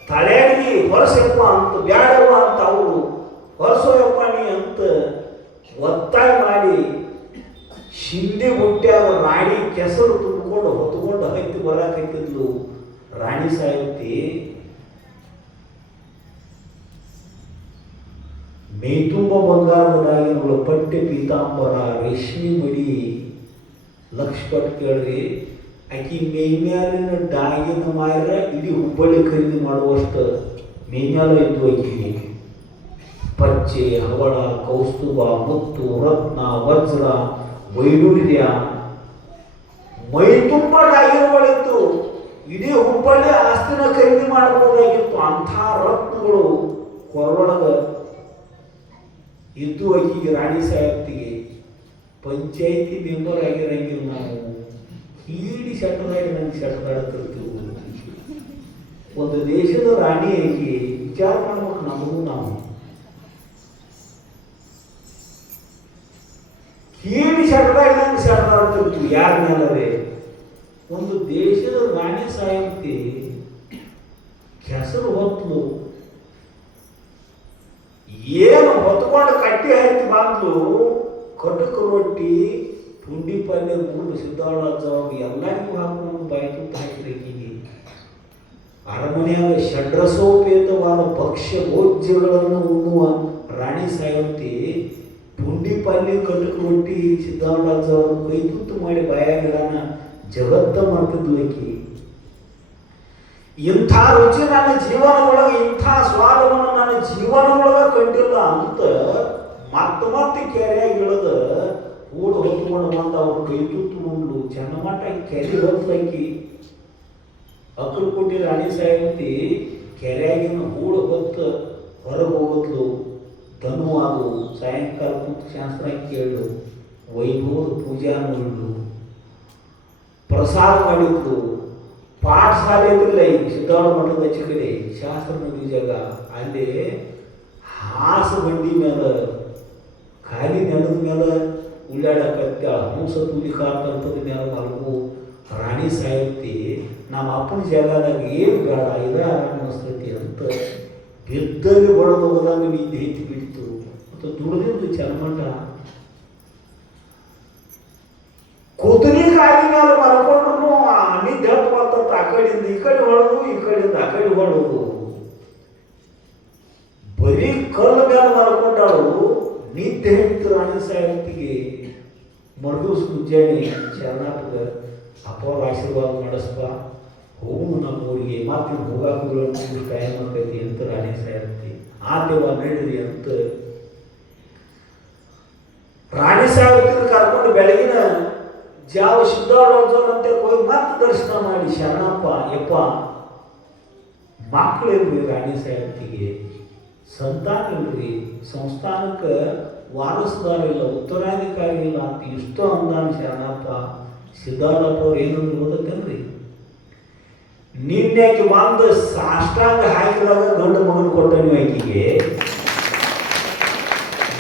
ತಲೆಯಾಗಿ ಹೊರಸಪ್ಪ ಅಂತ ಬ್ಯಾಡವ ಅಂತ ಅವರು ಹೊರಸೋಯಪ್ಪ ನೀ ಅಂತ ಒತ್ತಾಯ ಮಾಡಿ ಶಿಂದೆ ಬುಟ್ಟ್ಯಾಗ ರಾಣಿ ಕೆಸರು ತುಂಬಿಕೊಂಡು ಹೊತ್ಕೊಂಡು ಹತ್ತಿ ಬರಾಕತ್ತಿದ್ಲು ರಾಣಿ ಸಾಹೇಬ್ತಿ. ಮೇತುಂಬ ಬಂಗಾರದಾಗಿನ ಪಟ್ಟೆ ಪೀತಾಂಬರ ರೇಷ್ಮೆ ಮಡಿ ಲಕ್ಷಪಟ್ಟು ಕೇಳ್ರಿ. ಆಕಿ ಮೇಮ್ಯಾಲಿನ ಡಾಗಿನ ಮಾರ ಇಡೀ ಹುಬ್ಬಳ್ಳಿ ಖರೀದಿ ಮಾಡುವಷ್ಟು ಮೇಮ್ಯಾಲ ಇದ್ದು ಆಕಿಗೆ. ಪಚ್ಚೆ ಹವಳ ಕೌಸ್ತುಭ ಮುತ್ತು ರತ್ನ ವಜ್ರ ವೈಡೂರ್ಯ ಮೈ ತುಂಬ ಡಾಗಿನಗಳಿತ್ತು. ಇಡೀ ಬಹುಪಳ್ಳಿ ಆಸ್ತಿನ ಖರೀದಿ ಮಾಡಬಹುದಾಗಿತ್ತು. ಅಂಥ ರತ್ನಗಳು ಹೊರೊಳಗ ಇದ್ದು ಆಕಿಗೆ ರಾಣಿ ಸಾಹೇಬ್ತಿಗೆ ಪಂಚಾಯಿತಿ ಮೆಂಬರ್ ಆಗಿರಂಗಿಲ್ಲ. ನಾವು ಕೀಡಿ ಶಟದಾಡಿ ನಂಗೆ ಶಟದಾಡ್ತಿರ್ತೀವಿ. ಒಂದು ದೇಶದ ರಾಣಿ ಆಗಿ ವಿಚಾರ ಮಾಡ್ಬೇಕು. ನಮಗೂ ನಾವು ಕೀಡಿ ಶಟದಾಡಿ ನಂಗೆ ಶಟದಾಡ್ತಿರ್ತೀವಿ. ಯಾರ ಮೇಲವೇ ಒಂದು ದೇಶದ ರಾಣಿ ಸಾಹೇಬ್ತಿ ಕೆಸರು ಹೊತ್ತು ಏನು ಹೊತ್ಕೊಂಡು ಕಟ್ಟಿ ಹತ್ತಿ ಬಂದು ಕಟಕ ರೊಟ್ಟಿ ಪುಂಡಿ ಪಲ್ಯ ಮೂರು ಸಿದ್ಧಾಳಜ್ಜ ಎಲ್ಲರಿಗೂ ಹಾಕೊಂಡು ಬಾಯಿ ತುತ್ತ ಹಾಕಿದಕ್ಕಿಗೆ ಅರಮನೆಯಾಗ ಷಡ್ರಸೋಪೇತವಾದ ಭಕ್ಷ್ಯ ಭೋಜ್ಯಗಳನ್ನು ಉಣ್ಣುವ ರಾಣಿ ಸಾಹೇಬ್ತಿ ಪುಂಡಿ ಪಲ್ಯ ಕಟಕ ರೊಟ್ಟಿ ಸಿದ್ಧಾಳಜ್ಜ ಅವರು ಕೈ ತುತ್ತು ಮಾಡಿ ಬಾಯಾಗಿಡನ ಜಗತ್ತ ಮಾಡ್ತಿದ್ಲು ಆಕಿ. ಇಂಥ ರುಚಿ ನನ್ನ ಜೀವನದೊಳಗೆ, ಇಂಥ ಸ್ವಾದವನ್ನು ನನ್ನ ಜೀವನದೊಳಗೆ ಕಂಡಿಲ್ಲ ಅಂತ ಮತ್ತೆ ಕೆರೆಯಾಗಿ ಇಳಿದ ಊಟ ಹೊತ್ಕೊಂಡು ಬಂದು ಅವ್ರು ಕೈ ತುತ್ತುಕೊಂಡು ಚೆನ್ನಮಠ ಕೆರೆ ಹೊತ್ತಲಾಕಿ. ಅಕ್ಕಲಕೋಟೆ ರಾಣಿ ಸಾಹೇಬ್ತಿ ಕೆರೆಯಾಗಿನ ಹೂಳು ಹೊತ್ತು ಹೊರಗೆ ಹೋಗತ್ಲು. ಧನುವಾದು ಸಾಯಂಕಾಲ ಕುಂತು ಶಾಸ್ತ್ರ ಕೇಳು, ವೈಭವದ ಪೂಜಾ ನೋಡು, ಪ್ರಸಾದ ಮಾಡಿದ್ದು. ಪಾಠಶಾಲೆ ಇದ್ರಲ್ಲ ಈ ಸಿದ್ಧಾಳ ಮಠದ ಚಿಕಡೆ ಶಾಸ್ತ್ರ ನದಿ ಜಾಗ, ಅಲ್ಲಿ ಹಾಸ ಬಂಡಿ ಮೇಲೆ ಖಾಲಿ ನೆಲದ ಮೇಲೆ ಉಳ್ಳಾಡಕತ್ತ ಹಂಸ ತೂಲಿಕಾರ ತಲುಪದ ಮೇಲೆ ಮಲಗು ರಾಣಿ ಸಾಹೇಬ್ತಿ ನಮ್ಮ ಅಪ್ಪನ ಜಾಗದಾಗ ಏನು ಬೇಡ ಇದೇ ಆರಾಮ ಅನಿಸ್ತೈತಿ ಅಂತ ಬಿದ್ದಲ್ಲಿ ಬಡದು ಹೋದಾಗ ನಿಂದು ಹೆಚ್ಚು ಬಿಡ್ತು. ಮತ್ತು ದುಡ್ದಿದ್ದು ಚೆನ್ನಮಠ ಕೂತನಿ ಕಾಲಿ ಮೇಲೆ ಮಲ್ಕೊಂಡ್ರು ನಿದ್ದೆ ಹತ್ತು ಬರ್ತಂತ. ಆ ಕಡೆಯಿಂದ ಈ ಕಡೆ ಹೊಳೋದು, ಈ ಕಡೆಯಿಂದ ಆ ಕಡೆ ಹೊಳೋದು. ಬರೀ ಕಲ್ಲು ಮೇಲೆ ಮಲ್ಕೊಂಡಾಳು. ನಿದ್ದೆ ಹೇಳ್ತು ರಾಣಿ ಸಾಹೇಬ್ತಿಗೆ. ಮರುದಿವ್ಸ ಮುಂಜಾನೆ ಶರಣಾಪದ ಅಪ್ಪವ್ರ ಆಶೀರ್ವಾದ ಮಾಡಿಸ್ಪ, ಹೋಗು ನಮ್ಮ ಊರಿಗೆ, ಮತ್ತೆ ಹೋಗಾಕ ಟೈಮ್ ಆಕೈತಿ ಅಂತ ರಾಣಿ ಸಾಹೇಬ್ತಿ. ಆತೇವ ನಡೀರಿ ಅಂತ ರಾಣಿ ಸಾಹೇಬ್ತಿನ ಕರ್ಕೊಂಡು ಬೆಳಗಿನ ಜಾವ ಸಿದ್ಧಾಳೋಜೋರಂತೆ ಹೋಗಿ ಮತ್ತೆ ದರ್ಶನ ಮಾಡಿ ಶರಣಪ್ಪ ಯಪ್ಪ ಮಕ್ಕಳಿಲ್ರಿ ರಾಣಿ ಸಾಹೇಬ್ತಿಗೆ, ಸಂತಾನ ಇಲ್ರಿ, ಸಂಸ್ಥಾನಕ್ಕೆ ವಾರಸುದಾರ ಇಲ್ಲ, ಉತ್ತರಾಧಿಕಾರಿ ಇಲ್ಲ ಅಂತ ಇಷ್ಟೋ ಅಂದಾನ ಶರಣಪ್ಪ. ಸಿದ್ಧಾಳಪ್ಪ ಅವ್ರು ಏನಂದ್ರು ಓದತ್ತೇನ್ರಿ, ನಿನ್ನೆಗೆ ಒಂದು ಸಾಷ್ಟಾಂಗ ಹಾಕಿದಾಗ ಗಂಡು ಮಗನ ಕೊಟ್ಟ ನೀವು ಆಕಿಗೆ.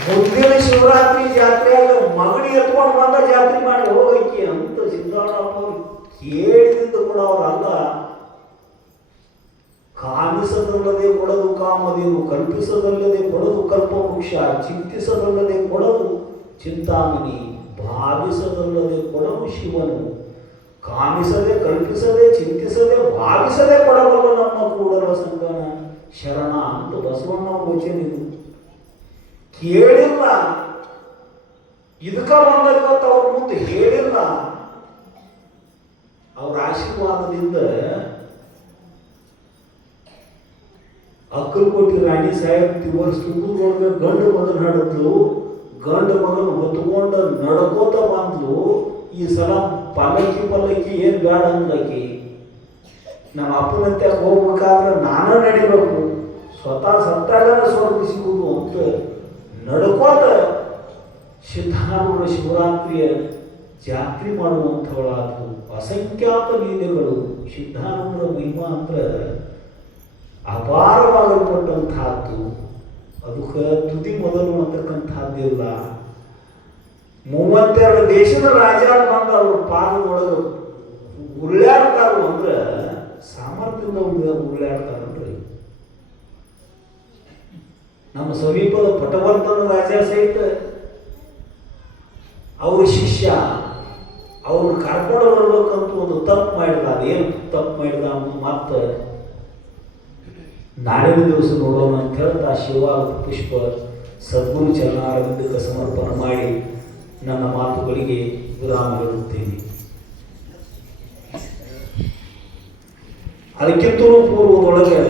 ಮುಂದಿನ ಶಿವರಾತ್ರಿ ಜಾತ್ರೆಯಾಗ ಮಗನಿ ಎತ್ಕೊಂಡು ಬಂದ ಜಾತ್ರೆ ಮಾಡಿ ಹೋಗೈಕಿ ಅಂತ ಸಿದ್ಧಾಳಪ್ಪ ಅವ್ರು ಕೇಳಿದಿಂದ ಕೂಡ ಅವರಲ್ಲ. ಕಾಮಿಸದಲ್ಲದೆ ಕೊಡದು ಕಾಮದೇನು, ಕಲ್ಪಿಸದಲ್ಲದೆ ಕೊಡದು ಕಲ್ಪವೃಕ್ಷ, ಚಿಂತಿಸದಲ್ಲದೆ ಕೊಡದು ಚಿಂತಾಮಣಿ, ಭಾವಿಸದಲ್ಲದೆ ಕೊಡದು ಶಿವನು, ಕಾಮಿಸದೆ ಕಲ್ಪಿಸದೆ ಚಿಂತಿಸದೆ ಭಾವಿಸದೆ ಕೊಡಬಲ್ಲ ನಮ್ಮ ಕೂಡಲ ಸಂಗನ ಶರಣ ಅಂತ ಬಸವಣ್ಣ ವಚನಿದು. ಕೇಳಿಲ್ಲ, ಇದಕ್ಕ ಬಂದವತ್ತು ಅವ್ರ ಮುಂದೆ ಹೇಳಿಲ್ಲ. ಅವ್ರ ಆಶೀರ್ವಾದದಿಂದ ಅಕ್ಕಲಕೋಟೆ ರಾಣಿ ಸಾಹೇಬ್ತಿ ವರ್ಷ ತುಂಬಿದೊಳಗೆ ಗಂಡು ಮಗನ ಹಾಡಿದ್ಲು. ಗಂಡು ಮಗನ ಹೊತ್ಕೊಂಡು ನಡ್ಕೋತ ಬಂದ್ಲು. ಈ ಸಲ ಪಲ್ಲಕ್ಕಿ ಏನು ಬೇಡ ಅಂದ್ಲಕ್ಕಿ. ನಮ್ಮ ಅಪ್ಪನಂತೆ ಹೋಗ್ಬೇಕಾದ್ರೆ ನಾನು ನಡಿಬೇಕು, ಸ್ವತಃ ಸತ್ತಾಗ ಸ್ವರ್ಗ ಸಿಗುವುದು ಅಂತ ನಡ್ಕೋತ ಸಿದ್ಧಾರೂಢ ಶಿವರಾತ್ರಿಯ ಜಾತ್ರೆ ಮಾಡುವಂಥವಳಾದವು. ಅಸಂಖ್ಯಾತ ಲೀಲೆಗಳು. ಸಿದ್ಧಾರೂಢರ ಮಹಿಮಾ ಅಂದ್ರೆ ಅಪಾರವಾಗಲ್ಪಟ್ಟಂತಹದ್ದು. ಅದಕ್ಕೆ ತುದಿ ಮೊದಲು ಅಂತಕ್ಕಂಥದ್ದಿಲ್ಲ. 32 ದೇಶದ ರಾಜರು ಬಂದು ಅವ್ರ ಪಾದದೊಳಗೆ ಉರುಳಾಡ್ತಾರು ಅಂದ್ರೆ ಸಾಮರ್ಥ್ಯದಿಂದ ಉರುಳಾಡ್ತಾರನ್ರಿ. ನಮ್ಮ ಸಮೀಪದ ಪಟವರ್ತನ ರಾಜ ಸಹಿತ ಅವ್ರ ಶಿಷ್ಯ ಅವ್ರನ್ನ ಕರ್ಕೊಂಡು ಬರ್ಬೇಕಂತ ಒಂದು ತಪ್ಪು ಮಾಡಿದ. ಅದೇನು ತಪ್ಪು ಮಾಡಿದ ಅನ್ನೋದು ಮತ್ತೆ ನಾಳಿನ ದಿವಸ ನೋಡೋಣ ಅಂತ ಹೇಳ್ತಾ ಶಿವ ಪುಷ್ಪ ಸದ್ಗುರು ಚರಣಾರವಿಂದಕ್ಕೆ ಸಮರ್ಪಣೆ ಮಾಡಿ ನನ್ನ ಮಾತುಗಳಿಗೆ ವಿರಾಮ ಹೇಳುತ್ತೇನೆ. ಅದಕ್ಕಿಂತಲೂ ಪೂರ್ವದೊಳಗೆ